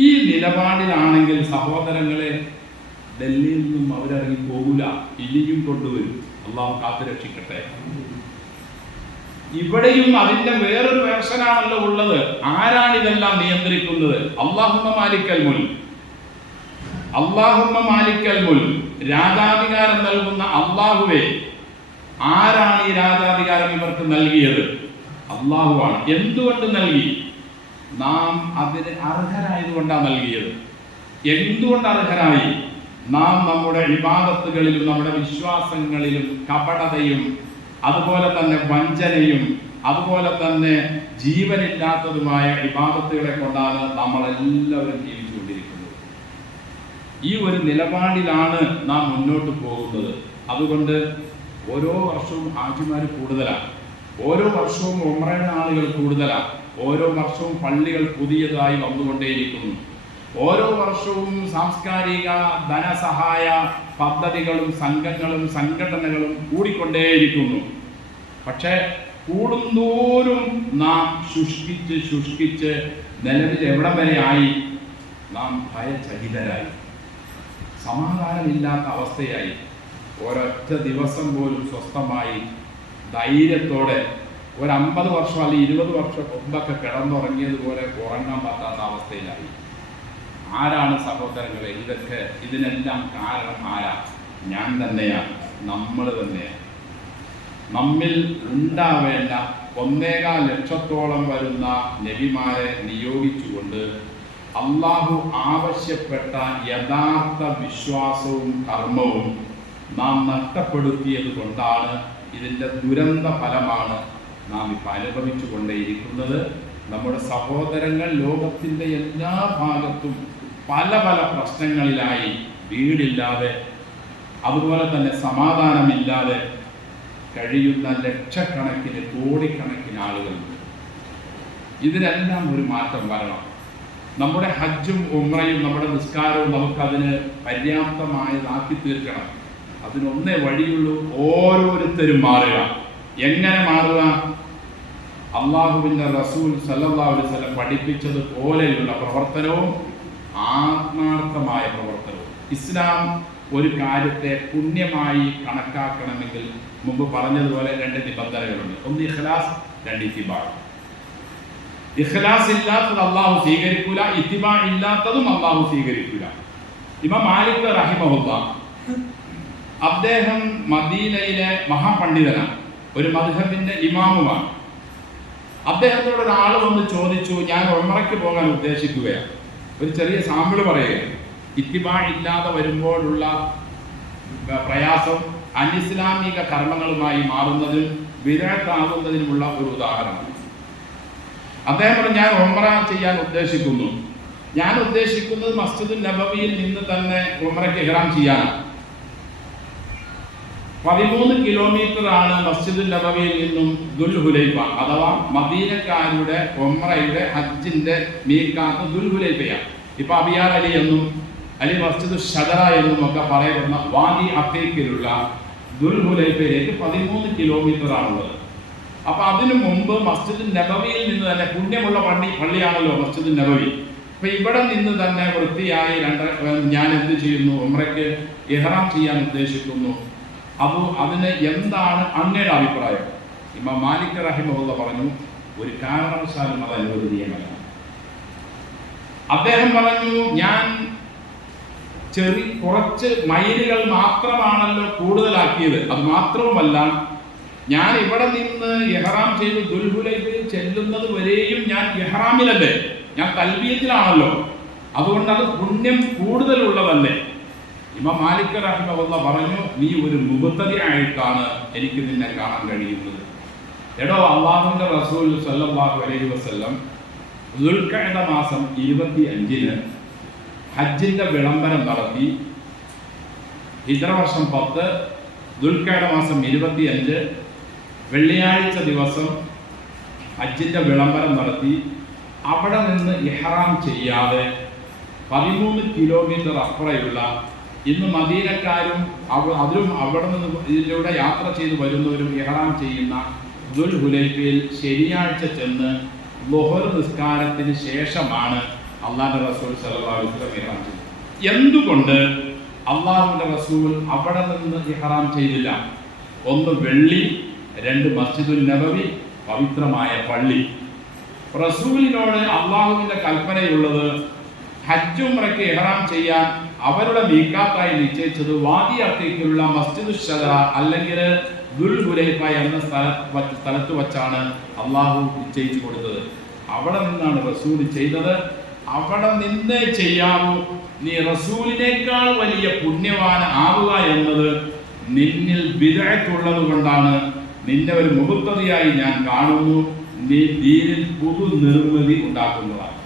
ഈ നിലപാടിലാണെങ്കിൽ സഹോദരങ്ങളെ, ഡൽഹിയിൽ നിന്നും അവരിറങ്ങി പോകൂല, ഇനിയും കൊണ്ടുവരും. അള്ളാഹു കാത്തുരക്ഷിക്കട്ടെ. ഇവിടെയും അതിന്റെ വേറൊരു വേർഷനാണല്ലോ ഉള്ളത്. ആരാണ് ഇതെല്ലാം നിയന്ത്രിക്കുന്നത്? അല്ലാഹുമ്മ മാലിക്കൽ മുൽക്ക്, അല്ലാഹുമ്മ മാലിക്കൽ മുൽക്ക്. രാജാധികാരം നൽകുന്ന അള്ളാഹുവേ, ആരാണ് ഈ രാജാധികാരം ഇവർക്ക് നൽകിയത്? അള്ളാഹുവാണ്. എന്തുകൊണ്ട് നൽകി? നാം അതിന് അർഹരായതുകൊണ്ടാണ് നൽകിയത്. എന്തുകൊണ്ട് അർഹരായി? നാം നമ്മുടെ ഇബാദത്തുകളിലും നമ്മുടെ വിശ്വാസങ്ങളിലും കപടതയും അതുപോലെ തന്നെ വഞ്ചനയും അതുപോലെ തന്നെ ജീവനില്ലാത്തതുമായ ഇബാദത്തുകളെ കൊണ്ടാണ് നമ്മളെല്ലാവരും ജീവിച്ചുകൊണ്ടിരിക്കുന്നത്. ഈ ഒരു നിലപാടിലാണ് നാം മുന്നോട്ട് പോകുന്നത്. അതുകൊണ്ട് ഓരോ വർഷവും ഹാജിമാർ കൂടുതലാണ്, ഓരോ വർഷവും ഉംറയുടെ ആളുകൾ കൂടുതലാണ്, ഓരോ വർഷവും പള്ളികൾ പുതിയതായി വന്നുകൊണ്ടേയിരിക്കുന്നു, ഓരോ വർഷവും സാംസ്കാരിക ധനസഹായ പദ്ധതികളും സംഘങ്ങളും സംഘടനകളും കൂടിക്കൊണ്ടേയിരിക്കുന്നു. പക്ഷേ കൂടുന്തോറും നാം ശുഷ്കിച്ച് നിലവിൽ എവിടം വരെ ആയി? നാം ഭയചകിതരായി, സമാധാനമില്ലാത്ത അവസ്ഥയായി. ഒരൊറ്റ ദിവസം പോലും സ്വസ്ഥമായി ധൈര്യത്തോടെ ഒരു 50 വർഷം അല്ലെങ്കിൽ 20 വർഷം മുമ്പൊക്കെ കിടന്നുറങ്ങിയതുപോലെ ഉറങ്ങാൻ പറ്റാത്ത അവസ്ഥയിലായി. ആരാണ് സഹോദരങ്ങളെ ഇതിനെല്ലാം കാരണം ആരാ? ഞാൻ തന്നെയാണ്, നമ്മൾ തന്നെയാണ്. നമ്മിൽ ഉണ്ടാവേണ്ട 1.25 ലക്ഷത്തോളം വരുന്ന നബിമാരെ നിയോഗിച്ചുകൊണ്ട് അള്ളാഹു ആവശ്യപ്പെട്ട യഥാർത്ഥ വിശ്വാസവും കർമ്മവും നാം നഷ്ടപ്പെടുത്തിയത് കൊണ്ടാണ്. ഇതിൻ്റെ ദുരന്ത ഫലമാണ് നാം ഇപ്പോൾ അനുഭവിച്ചു കൊണ്ടേയിരിക്കുന്നത്. നമ്മുടെ സഹോദരങ്ങൾ ലോകത്തിൻ്റെ എല്ലാ ഭാഗത്തും പല പല പ്രശ്നങ്ങളിലായി, വീടില്ലാതെ അതുപോലെ തന്നെ സമാധാനമില്ലാതെ കഴിയുന്ന ലക്ഷക്കണക്കിന് കോടിക്കണക്കിന് ആളുകളുണ്ട്. ഇതിനെല്ലാം ഒരു മാറ്റം വരണം. നമ്മുടെ ഹജ്ജും ഉംറയും നമ്മുടെ നിസ്കാരവും നമുക്കതിന് പര്യാപ്തമായതാക്കി തീർക്കണം. അതിനൊന്നേ വഴിയുള്ളൂ, ഓരോരുത്തരും മാറുക. എങ്ങനെ മാറുക? അള്ളാഹുവിൻ്റെ റസൂൽ സല്ലല്ലാഹു അലൈഹി വസല്ലം പഠിപ്പിച്ചത് പോലെയുള്ള പ്രവർത്തനവും ആത്മാർത്ഥമായ പ്രവർത്തനവും. ഇസ്ലാം ഒരു കാര്യത്തെ പുണ്യമായി കണക്കാക്കണമെങ്കിൽ മുമ്പ് പറഞ്ഞതുപോലെ 2 നിബന്ധനകളുണ്ട്. ഒന്ന് ഇഖ്ലാസ്, 2 ഇത്തിബാ. ഇഖ്ലാസ് ഇല്ലാത്തത് അള്ളാഹു സ്വീകരിക്കൂല, ഇത്തിബാ ഇല്ലാത്തതും അള്ളാഹു സ്വീകരിക്കൂല. ഇമാം മാലിക് റഹിമഹുല്ലാഹ്, അദ്ദേഹം മദീനയിലെ മഹാപണ്ഡിതനാണ്, ഒരു മദ്ഹബിന്റെ ഇമാമുമാണ്. അദ്ദേഹത്തോട് ഒരാൾ വന്ന് ചോദിച്ചു, ഞാൻ ഉംറയ്ക്ക് പോകാൻ ഉദ്ദേശിക്കുകയാണ്. ഒരു ചെറിയ സാമ്പിൾ പറയുകയാണ്. ഇത്തിബാ ഇല്ലാതെ വരുമ്പോഴുള്ള പ്രയാസം അനിസ്ലാമിക കർമ്മങ്ങളുമായി മാറുന്നതിനും വിദഅത്താകുന്നതിനുമുള്ള ഒരു ഉദാഹരണമാണ്. അദ്ദേഹം പറഞ്ഞു, ഞാൻ ഉംറ ചെയ്യാൻ ഉദ്ദേശിക്കുന്നു. ഞാൻ ഉദ്ദേശിക്കുന്നത് മസ്ജിദുൽ നബവിയിൽ നിന്ന് തന്നെ ഉംറയ്ക്ക് ഇഹ്റാം ചെയ്യാനാണ്. 13 കിലോമീറ്റർ ആണ് മസ്ജിദുൽ നബവിയിൽ നിന്നും ദുൽഹുലൈഫ, അഥവാ മദീനക്കാരുടെ ഉംറയുടെ ഹജ്ജിന്റെ മീഖാത്ത് ദുൽഹുലൈഫയാണ്. ഇപ്പൊ അബിയാർ അലി എന്നും അലി മസ്ജിദ് ഷജറ എന്നും ഒക്കെ പറയപ്പെടുന്ന വാദി അത്തീക്കിലുള്ള ദുൽഹുലൈഫയിലേക്ക് 13 കിലോമീറ്റർ ആണുള്ളത്. അപ്പൊ അതിനു മുമ്പ് മസ്ജിദുൽ നബവിയിൽ നിന്ന് തന്നെ, പുണ്യമുള്ള പള്ളിയാണല്ലോ മസ്ജിദുൽ നബവി. അപ്പൊ ഇവിടെ നിന്ന് തന്നെ വൃത്തിയായി ഞാൻ എന്ത് ചെയ്യുന്നു, ഉംറയ്ക്ക് ഇഹ്റാം ചെയ്യാൻ ഉദ്ദേശിക്കുന്നു. അതിന് എന്താണ് അങ്ങയുടെ അഭിപ്രായം? ഇമാം മാലിക് റഹിമഹുല്ലാഹ് പറഞ്ഞു, ഒരു കാരണവശാലും അത് അനുവദനീയമല്ല. അദ്ദേഹം പറഞ്ഞു, ഞാൻ കുറച്ച് മൈലുകൾ മാത്രമാണല്ലോ കൂടുതലാക്കിയത്. അത് മാത്രവുമല്ല, ഞാൻ ഇവിടെ നിന്ന് ഇഹ്റാം ചെയ്ത് ദുൽഹുലൈഫയിൽ ചെല്ലുന്നത് വരെയും ഞാൻ ഇഹ്റാമിലല്ലേ, ഞാൻ തൽബിയത്തിലാണല്ലോ. അതുകൊണ്ട് അത് പുണ്യം കൂടുതലുള്ളതല്ലേ. ഇമാം മാലിക് റഹിമഹുല്ലാഹ് പറഞ്ഞു, നീ ഒരു മുബത്തദി ആയിട്ടാണ് എനിക്ക് നിന്നെ കാണാൻ കഴിയുന്നത്. എടോ, അല്ലാഹുവിന്റെ റസൂൽ സല്ലല്ലാഹു അലൈഹി വസല്ലം ദുൽഖഅദ മാസം 25-ന് ഹജ്ജിന്റെ വിളംബരം നടത്തി. ഹിജ്റ വർഷം 10 ദുൽഖഅദ മാസം 25 വെള്ളിയാഴ്ച ദിവസം ഹജ്ജിന്റെ വിളംബരം നടത്തി. അവിടെ നിന്ന് ഇഹ്റാം ചെയ്യാതെ 13 കിലോമീറ്റർ അപ്പുറയുള്ള, ഇന്ന് മദീനക്കാരും അതിലും അവിടെ നിന്ന് ഇതിലൂടെ യാത്ര ചെയ്ത് വരുന്നവരും ഇഹ്റാം ചെയ്യുന്ന ദുൽഹുലൈഫയിൽ ശനിയാഴ്ച ചെന്ന് ളുഹർ നിസ്കാരത്തിന് ശേഷമാണ് അല്ലാഹുവിന്റെ റസൂൽ സല്ലല്ലാഹു അലൈഹി വസല്ലം ഇഹ്റാം ചെയ്തത്. എന്തുകൊണ്ട് അല്ലാഹുവിന്റെ റസൂൽ അവിടെ നിന്ന് ഇഹ്റാം ചെയ്തില്ല? 1 വെള്ളി, 2 മസ്ജിദുൽ നബവി, പവിത്രമായ പള്ളി. റസൂലിനോട് അല്ലാഹുവിന്റെ കൽപ്പനയുള്ളത് ഹജ്ജ് ഉംറയ്ക്ക് ഇഹ്റാം ചെയ്യാൻ അവരുടെ മീഖാത്തായി നിശ്ചയിച്ചത് വാദി അത്തീക്കിലുള്ള മസ്ജിദുൽ ഷജറ അല്ലെങ്കിൽ ദുൽഹുലൈഫ എന്ന സ്ഥലത്ത് വച്ചാണ് അള്ളാഹു നിശ്ചയിച്ചു കൊടുത്തത്. അവിടെ നിന്നാണ് റസൂൽ ചെയ്തത്. അവിടെ നിന്നേ ചെയ്യാവൂ. നീ റസൂലിനേക്കാൾ വലിയ പുണ്യവാൻ ആവുക എന്നത് നിന്നിൽ ബിദ്അത്തുള്ളത് കൊണ്ടാണ്. നിന്നെ ഒരു മുബത്തദിയായി ഞാൻ കാണുന്നു. നീ ദീനിൽ പുതു നിർമ്മിതി ഉണ്ടാക്കുന്നതാണ്.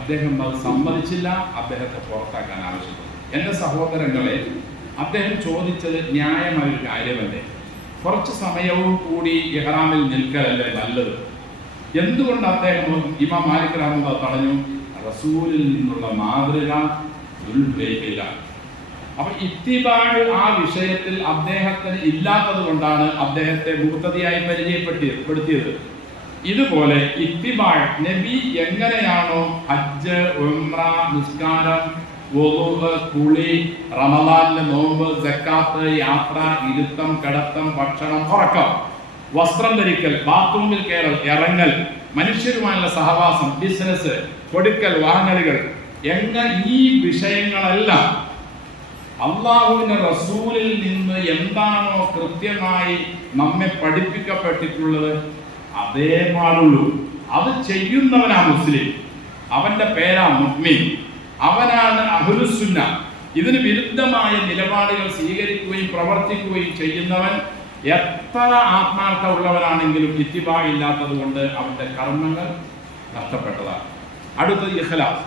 അദ്ദേഹം അത് സമ്മതിച്ചില്ല. അദ്ദേഹത്തെ പുറത്താക്കാൻ ആവശ്യപ്പെട്ടു. എൻ്റെ സഹോദരങ്ങളെ, അദ്ദേഹം ചോദിച്ചത് ന്യായമായ ഒരു കാര്യമല്ലേ? കുറച്ച് സമയവും കൂടി ഇഹ്റാമിൽ നിൽക്കലല്ലേ നല്ലത്? എന്തുകൊണ്ട് അദ്ദേഹം ഇമാം മാലിക് റഹിമഹുല്ലാഹ് പറഞ്ഞു, റസൂലിൽ നിന്നുള്ള മാതൃക ദുൽഹുലൈഫയിലാണ്. അപ്പൊ ഇത്തിബാഅ് ആ വിഷയത്തിൽ അദ്ദേഹത്തിന് ഇല്ലാത്തത് കൊണ്ടാണ് അദ്ദേഹത്തെ മുബ്തദിയായി പരിചയപ്പെടുത്തിയത്. ഇതുപോലെ ഇത്തിബാഅ് നബി എങ്ങനെയാണോ ഹജ്ജ്, ഉംറ, നിസ്കാരം, വുളൂഅ്, കുളി, റമദാനിലെ നോമ്പ്, സക്കാത്ത്, യാത്ര, ഇരുത്തം, കിടത്തം, ഭക്ഷണം, ഉറക്കം, വസ്ത്രം ധരിക്കൽ, ബാത്റൂമിൽ കയറൽ, ഇറങ്ങൽ, മനുഷ്യരുമായുള്ള സഹവാസം, ബിസിനസ്, കൊടുക്കൽ, വാങ്ങലുകൾ, ഈ വിഷയങ്ങളെല്ലാം അള്ളാഹുവിന്റെ റസൂലിൽ നിന്ന് എന്താണോ കൃത്യമായി നമ്മെ പഠിപ്പിക്കപ്പെട്ടിട്ടുള്ളത് അതേ പാടുള്ളൂ. അത് ചെയ്യുന്നവനാ മുസ്ലിം, അവന്റെ പേരാ മുഅ്മിൻ, അവനാണ് അഹ്ലുസുന്ന. ഇതിന് വിരുദ്ധമായ നിലപാടുകൾ സ്വീകരിക്കുകയും പ്രവർത്തിക്കുകയും ചെയ്യുന്നവൻ എത്ര ആത്മാർത്ഥ ഉള്ളവനാണെങ്കിലും ഇത്തിബാ ഇല്ലാത്തത് കൊണ്ട് അവന്റെ കർമ്മങ്ങൾ നഷ്ടപ്പെട്ടതാണ്. അടുത്തത് ഇഖ്ലാസ്.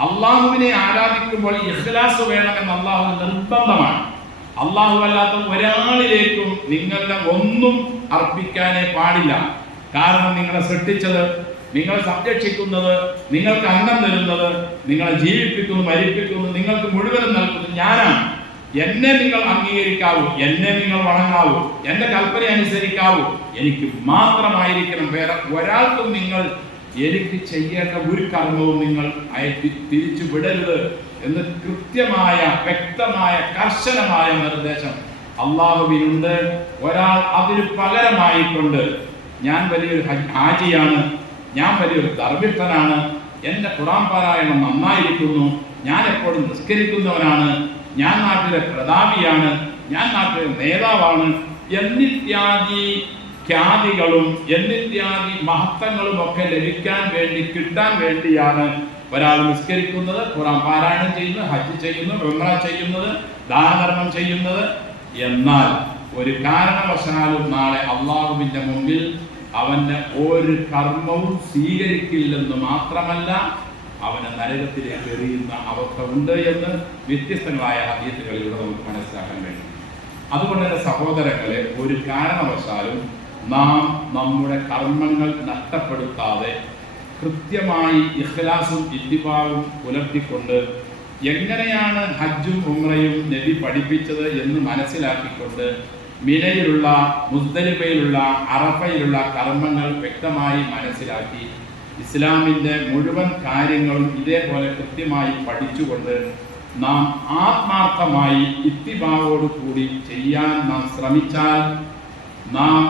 അള്ളാഹുവിനെ ആരാധിക്കുമ്പോൾ ഇഖ്ലാസ് വേണമെന്ന് അള്ളാഹു നിർബന്ധമാണ്. അള്ളാഹു അല്ലാത്ത ഒരാളിലേക്കും നിങ്ങളുടെ ഒന്നും അർപ്പിക്കാനേ പാടില്ല. കാരണം നിങ്ങളെ സൃഷ്ടിച്ചത്, നിങ്ങളെ സംരക്ഷിക്കുന്നത്, നിങ്ങൾക്ക് അന്നം തരുന്നത്, നിങ്ങളെ ജീവിപ്പിക്കുന്നു, മരിപ്പിക്കുന്നു, നിങ്ങൾക്ക് മുഴുവനും നൽകുന്നത് ഞാനാണ്. എന്നെ നിങ്ങൾ അംഗീകരിക്കാവൂ, എന്നെ നിങ്ങൾ വണങ്ങാവൂ, എന്റെ കൽപ്പന അനുസരിക്കാവൂ. എനിക്ക് മാത്രമായിരിക്കണം, വേറെ ഒരാൾക്കും നിങ്ങൾ എനിക്ക് ചെയ്യേണ്ട ഒരു കർമ്മവും നിങ്ങൾ തിരിച്ചു വിടരുത് എന്ന് കൃത്യമായ, വ്യക്തമായ, കർശനമായ നിർദ്ദേശം അള്ളാഹുവിനുണ്ട്. ഒരാൾ അതിന് പകരമായിക്കൊണ്ട് ഞാൻ വലിയൊരു ഹാജിയാണ്, ഞാൻ വലിയൊരു ധർമ്മിഷ്ഠനാണ്, എൻ്റെ ഖുർആൻ പാരായണം നന്നായിരിക്കുന്നു, ഞാൻ എപ്പോഴും നിസ്കരിക്കുന്നവനാണ്, ഞാൻ നാട്ടിലെ പ്രതാപിയാണ്, ഞാൻ നാട്ടിൽ നേതാവാണ് എന്നിത്യാദി ഖ്യാതികളും എന്നിത്യാദി മഹത്വങ്ങളും ഒക്കെ ലഭിക്കാൻ വേണ്ടി കിട്ടാൻ വേണ്ടിയാണ് ഒരാൾ നിസ്കരിക്കുന്നത്, ഖുർആൻ പാരായണം ചെയ്യുന്നത്, ഹജ്ജ് ചെയ്യുന്നത്, ഉംറ ചെയ്യുന്നത്, ദാനധർമ്മം ചെയ്യുന്നത്. എന്നാൽ ഒരു കാരണവശാലും നാളെ അള്ളാഹുവിന്റെ മുമ്പിൽ അവന്റെ ഒരു കർമ്മവും സ്വീകരിക്കില്ലെന്ന് മാത്രമല്ല അവനെ നരകത്തിലേക്ക് എറിയുന്ന അവസ്ഥ ഉണ്ട് എന്ന് വ്യത്യസ്തങ്ങളായ ഹദീസുകളിലൂടെ നമുക്ക് മനസ്സിലാക്കാൻ കഴിയും. അതുകൊണ്ട് തന്നെ സഹോദരങ്ങളെ, ഒരു കാരണവശാലും നാം നമ്മുടെ കർമ്മങ്ങൾ നഷ്ടപ്പെടുത്താതെ കൃത്യമായി ഇഖ്ലാസും ഇത്തിബാഉം പുലർത്തിക്കൊണ്ട് എങ്ങനെയാണ് ഹജ്ജും ഉംറയും നബി പഠിപ്പിച്ചത് എന്ന് മനസ്സിലാക്കിക്കൊണ്ട് മിനയിലുള്ള, മുസ്ദലിഫയിലുള്ള, അറഫയിലുള്ള കർമ്മങ്ങൾ വ്യക്തമായി മനസ്സിലാക്കി ഇസ്ലാമിൻ്റെ മുഴുവൻ കാര്യങ്ങളും ഇതേപോലെ കൃത്യമായി പഠിച്ചുകൊണ്ട് നാം ആത്മാർത്ഥമായി ഇത്തിബാവോട് കൂടി ചെയ്യാൻ നാം ശ്രമിച്ചാൽ നാം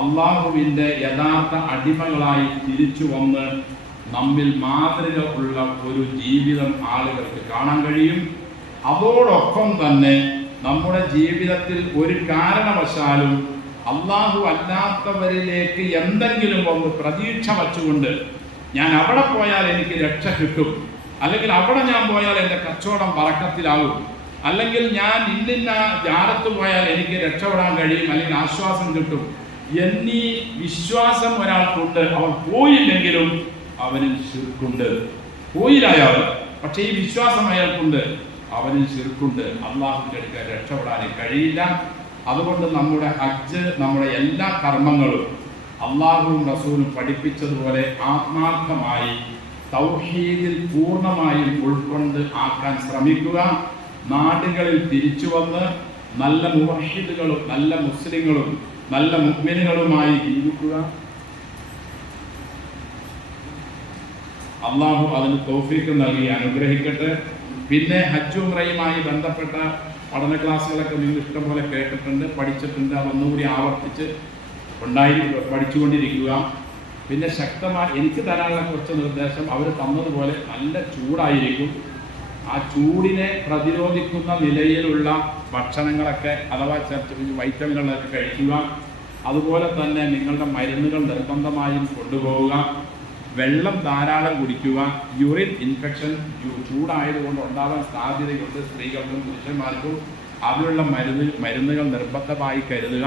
അള്ളാഹുവിൻ്റെ യഥാർത്ഥ അടിമകളായി തിരിച്ചു വന്ന് നമ്മിൽ മാതൃക ഉള്ള ഒരു ജീവിതം ആളുകൾക്ക് കാണാൻ കഴിയും. അതോടൊപ്പം തന്നെ നമ്മുടെ ജീവിതത്തിൽ ഒരു കാരണവശാലും അള്ളാഹു അല്ലാത്തവരിലേക്ക് എന്തെങ്കിലും ഒന്ന് പ്രതീക്ഷ വച്ചുകൊണ്ട് ഞാൻ അവിടെ പോയാൽ എനിക്ക് രക്ഷ കിട്ടും, അല്ലെങ്കിൽ അവിടെ ഞാൻ പോയാൽ എൻ്റെ കച്ചവടം ബറക്കത്തിലാകും, അല്ലെങ്കിൽ ഞാൻ ഇന്നിന്ന ജാരത്ത് പോയാൽ എനിക്ക് രക്ഷപ്പെടാൻ കഴിയും, അല്ലെങ്കിൽ ആശ്വാസം കിട്ടും എന്നീ വിശ്വാസം ഒരാൾക്കുണ്ട്. അവൻ പോയില്ലെങ്കിലും അവനിൽ ശിർക്കുണ്ട്. പോയില്ലായാൽ പക്ഷേ ഈ വിശ്വാസം അയാൾക്കുണ്ട്, അവനിൽ ശിർക്കുണ്ട്. അള്ളാഹുവിൻ്റെ അടുക്കൽ രക്ഷപ്പെടാൻ കഴിയില്ല. അതുകൊണ്ട് നമ്മുടെ ഹജ്ജ്, നമ്മുടെ എല്ലാ കർമ്മങ്ങളും അള്ളാഹുവും റസൂലും പഠിപ്പിച്ചതുപോലെ ആത്മാർത്ഥമായി തൗഹീദിൽ പൂർണ്ണമായും ഉൾക്കൊണ്ട് ആക്കാൻ ശ്രമിക്കുക. നാടുകളിൽ തിരിച്ചു വന്ന് നല്ല മുവഹിദുകളും നല്ല മുസ്ലിങ്ങളും നല്ല മുഅ്മിനുകളുമായി ജീവിക്കുക. അള്ളാഹു അതിന് തൗഫീഖ് നൽകി അനുഗ്രഹിക്കട്ടെ. പിന്നെ ഹജ്ജ് ഉംറയുമായി ബന്ധപ്പെട്ട പഠന ക്ലാസ്സുകളൊക്കെ നിങ്ങൾ ഇഷ്ടംപോലെ കേട്ടിട്ടുണ്ട്, പഠിച്ചിട്ടുണ്ട്. അതൊന്നുകൂടി ആവർത്തിച്ച് പഠിച്ചുകൊണ്ടിരിക്കുക. പിന്നെ ശക്തമായി എനിക്ക് തരാനുള്ള കുറച്ച് നിർദ്ദേശം അവർ തന്നതുപോലെ നല്ല ചൂടായിരിക്കും. ആ ചൂടിനെ പ്രതിരോധിക്കുന്ന നിലയിലുള്ള ഭക്ഷണങ്ങളൊക്കെ അഥവാ വൈറ്റമിനുകളൊക്കെ കഴിക്കുക. അതുപോലെ തന്നെ നിങ്ങളുടെ മരുന്നുകൾ നിർബന്ധമായും കൊണ്ടുപോവുക. വെള്ളം ധാരാളം കുടിക്കുക. യൂറിൻ ഇൻഫെക്ഷൻ ചൂടായതുകൊണ്ട് ഉണ്ടാകാൻ സാധ്യതയുണ്ട് സ്ത്രീകൾക്കും പുരുഷന്മാർക്കും. അതിനുള്ള മരുന്നുകൾ നിർബന്ധമായി കരുതുക.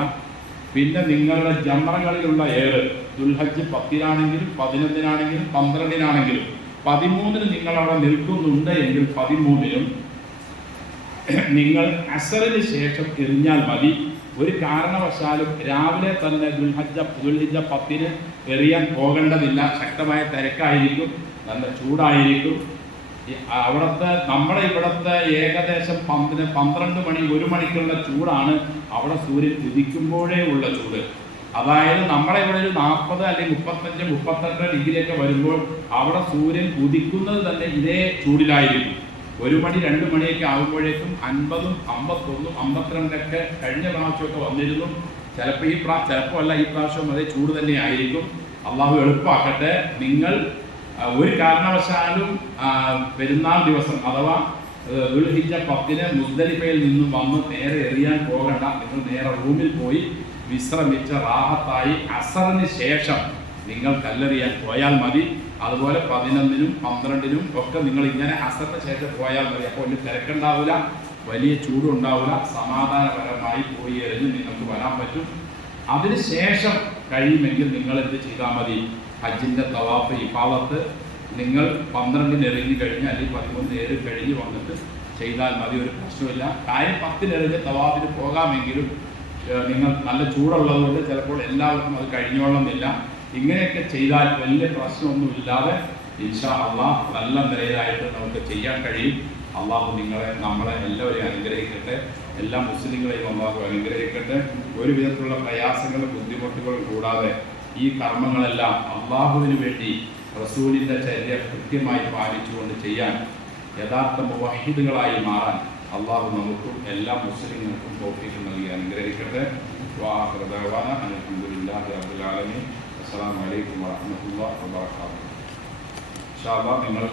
പിന്നെ നിങ്ങളുടെ ജംറകളിലുള്ള ഏറ് ദുൽഹജ്ജ് 10-നാണെങ്കിലും 11-നാണെങ്കിലും 12-നാണെങ്കിലും 13-ന് നിങ്ങളവിടെ നിൽക്കുന്നുണ്ട് എങ്കിൽ 13-നും നിങ്ങൾ അസറിന് ശേഷം എറിഞ്ഞാൽ മതി. ഒരു കാരണവശാലും രാവിലെ തന്നെ ദുൽഹിജ്ജ 10-ന് എറിയാൻ പോകേണ്ടതില്ല. ശക്തമായ തിരക്കായിരിക്കും, നല്ല ചൂടായിരിക്കും. നമ്മുടെ ഇവിടുത്തെ ഏകദേശം 12 മണി 1 മണിക്കുള്ള ചൂടാണ് അവിടെ സൂര്യൻ ഉദിക്കുമ്പോഴേ ഉള്ള ചൂട്. അതായത് നമ്മളെ ഇവിടെ ഒരു 40 അല്ലെങ്കിൽ 35 38 ഡിഗ്രിയൊക്കെ വരുമ്പോൾ അവിടെ സൂര്യൻ ഉദിക്കുന്നത് തന്നെ ഇതേ ചൂടിലായിരിക്കും. 1 മണി 2 മണിയൊക്കെ ആകുമ്പോഴേക്കും 50, 51, 52 കഴിഞ്ഞ പ്രാവശ്യമൊക്കെ വന്നിരുന്നു. ചിലപ്പോൾ അല്ല ഈ പ്രാവശ്യം അതേ ചൂട് തന്നെ ആയിരിക്കും. അള്ളാഹു എളുപ്പമാക്കട്ടെ. നിങ്ങൾ ഒരു കാരണവശാലും പെരുന്നാൾ ദിവസം അഥവാ ദുൽഹിജ്ജ 10-ന് മുസ്ദലിഫയിൽ നിന്നും വന്ന് നേരെ എറിയാൻ പോകണ്ട. നിങ്ങൾ നേരെ റൂമിൽ പോയി വിശ്രമിച്ച റാഹത്തായി അസറിന് ശേഷം നിങ്ങൾ കല്ലെറിയാൻ പോയാൽ മതി. അതുപോലെ 11-നും 12-നും ഒക്കെ നിങ്ങൾ ഇങ്ങനെ അസറിന് ശേഷം പോയാൽ മതി. അപ്പോൾ വലിയ തിരക്കുണ്ടാവില്ല, വലിയ ചൂടുണ്ടാവില്ല. സമാധാനപരമായി പോയി എറിഞ്ഞ് നിങ്ങൾക്ക് വരാൻ പറ്റും. അതിനുശേഷം കഴിയുമെങ്കിൽ നിങ്ങൾ എന്ത് ചെയ്താൽ മതി? ഹജ്ജിൻ്റെ തവാഫ് ഇഫാദത്ത് നിങ്ങൾ 12-ന് എറിഞ്ഞ് കഴിഞ്ഞ് അല്ലെങ്കിൽ 13-ന് ഏറി കഴിഞ്ഞ് വന്നിട്ട് ചെയ്താൽ മതി. ഒരു പ്രശ്നമില്ല. കാര്യം 10-ന് എറിഞ്ഞ് തവാഫിന് പോകാമെങ്കിലും നിങ്ങൾ നല്ല ചൂടുള്ളതുകൊണ്ട് ചിലപ്പോൾ എല്ലാവർക്കും അത് കഴിഞ്ഞോളന്നില്ല. ഇങ്ങനെയൊക്കെ ചെയ്താൽ വലിയ പ്രശ്നമൊന്നുമില്ലാതെ ഇൻഷാ അള്ളാഹ് നല്ല നിലയിലായിട്ട് നമുക്ക് ചെയ്യാൻ കഴിയും. അള്ളാഹു നമ്മളെ എല്ലാവരെയും അനുഗ്രഹിക്കട്ടെ. എല്ലാ മുസ്ലിങ്ങളെയും അള്ളാഹു അനുഗ്രഹിക്കട്ടെ. ഒരു വിധത്തിലുള്ള പ്രയാസങ്ങളും ബുദ്ധിമുട്ടുകളും കൂടാതെ ഈ കർമ്മങ്ങളെല്ലാം അള്ളാഹുവിന് വേണ്ടി റസൂലിൻ്റെ ചര്യ കൃത്യമായി പാലിച്ചുകൊണ്ട് ചെയ്യാൻ, യഥാർത്ഥ മുവഹിദുകളായി മാറാൻ അള്ളാഹു നമുക്കും എല്ലാ മുസ്ലിങ്ങൾക്കും തൗഫീഖ് നൽകി അനുഗ്രഹിക്കട്ടെ. വആഖിറു ദഅവാന അൽഹംദുലില്ലാഹി റബ്ബിൽ ആലമീൻ. അസ്സലാമു അലൈക്കും വറഹ്മത്തുള്ളാഹി വബറകാതുഹു. ഇൻഷാ അല്ലാഹ് നിങ്ങളുടെ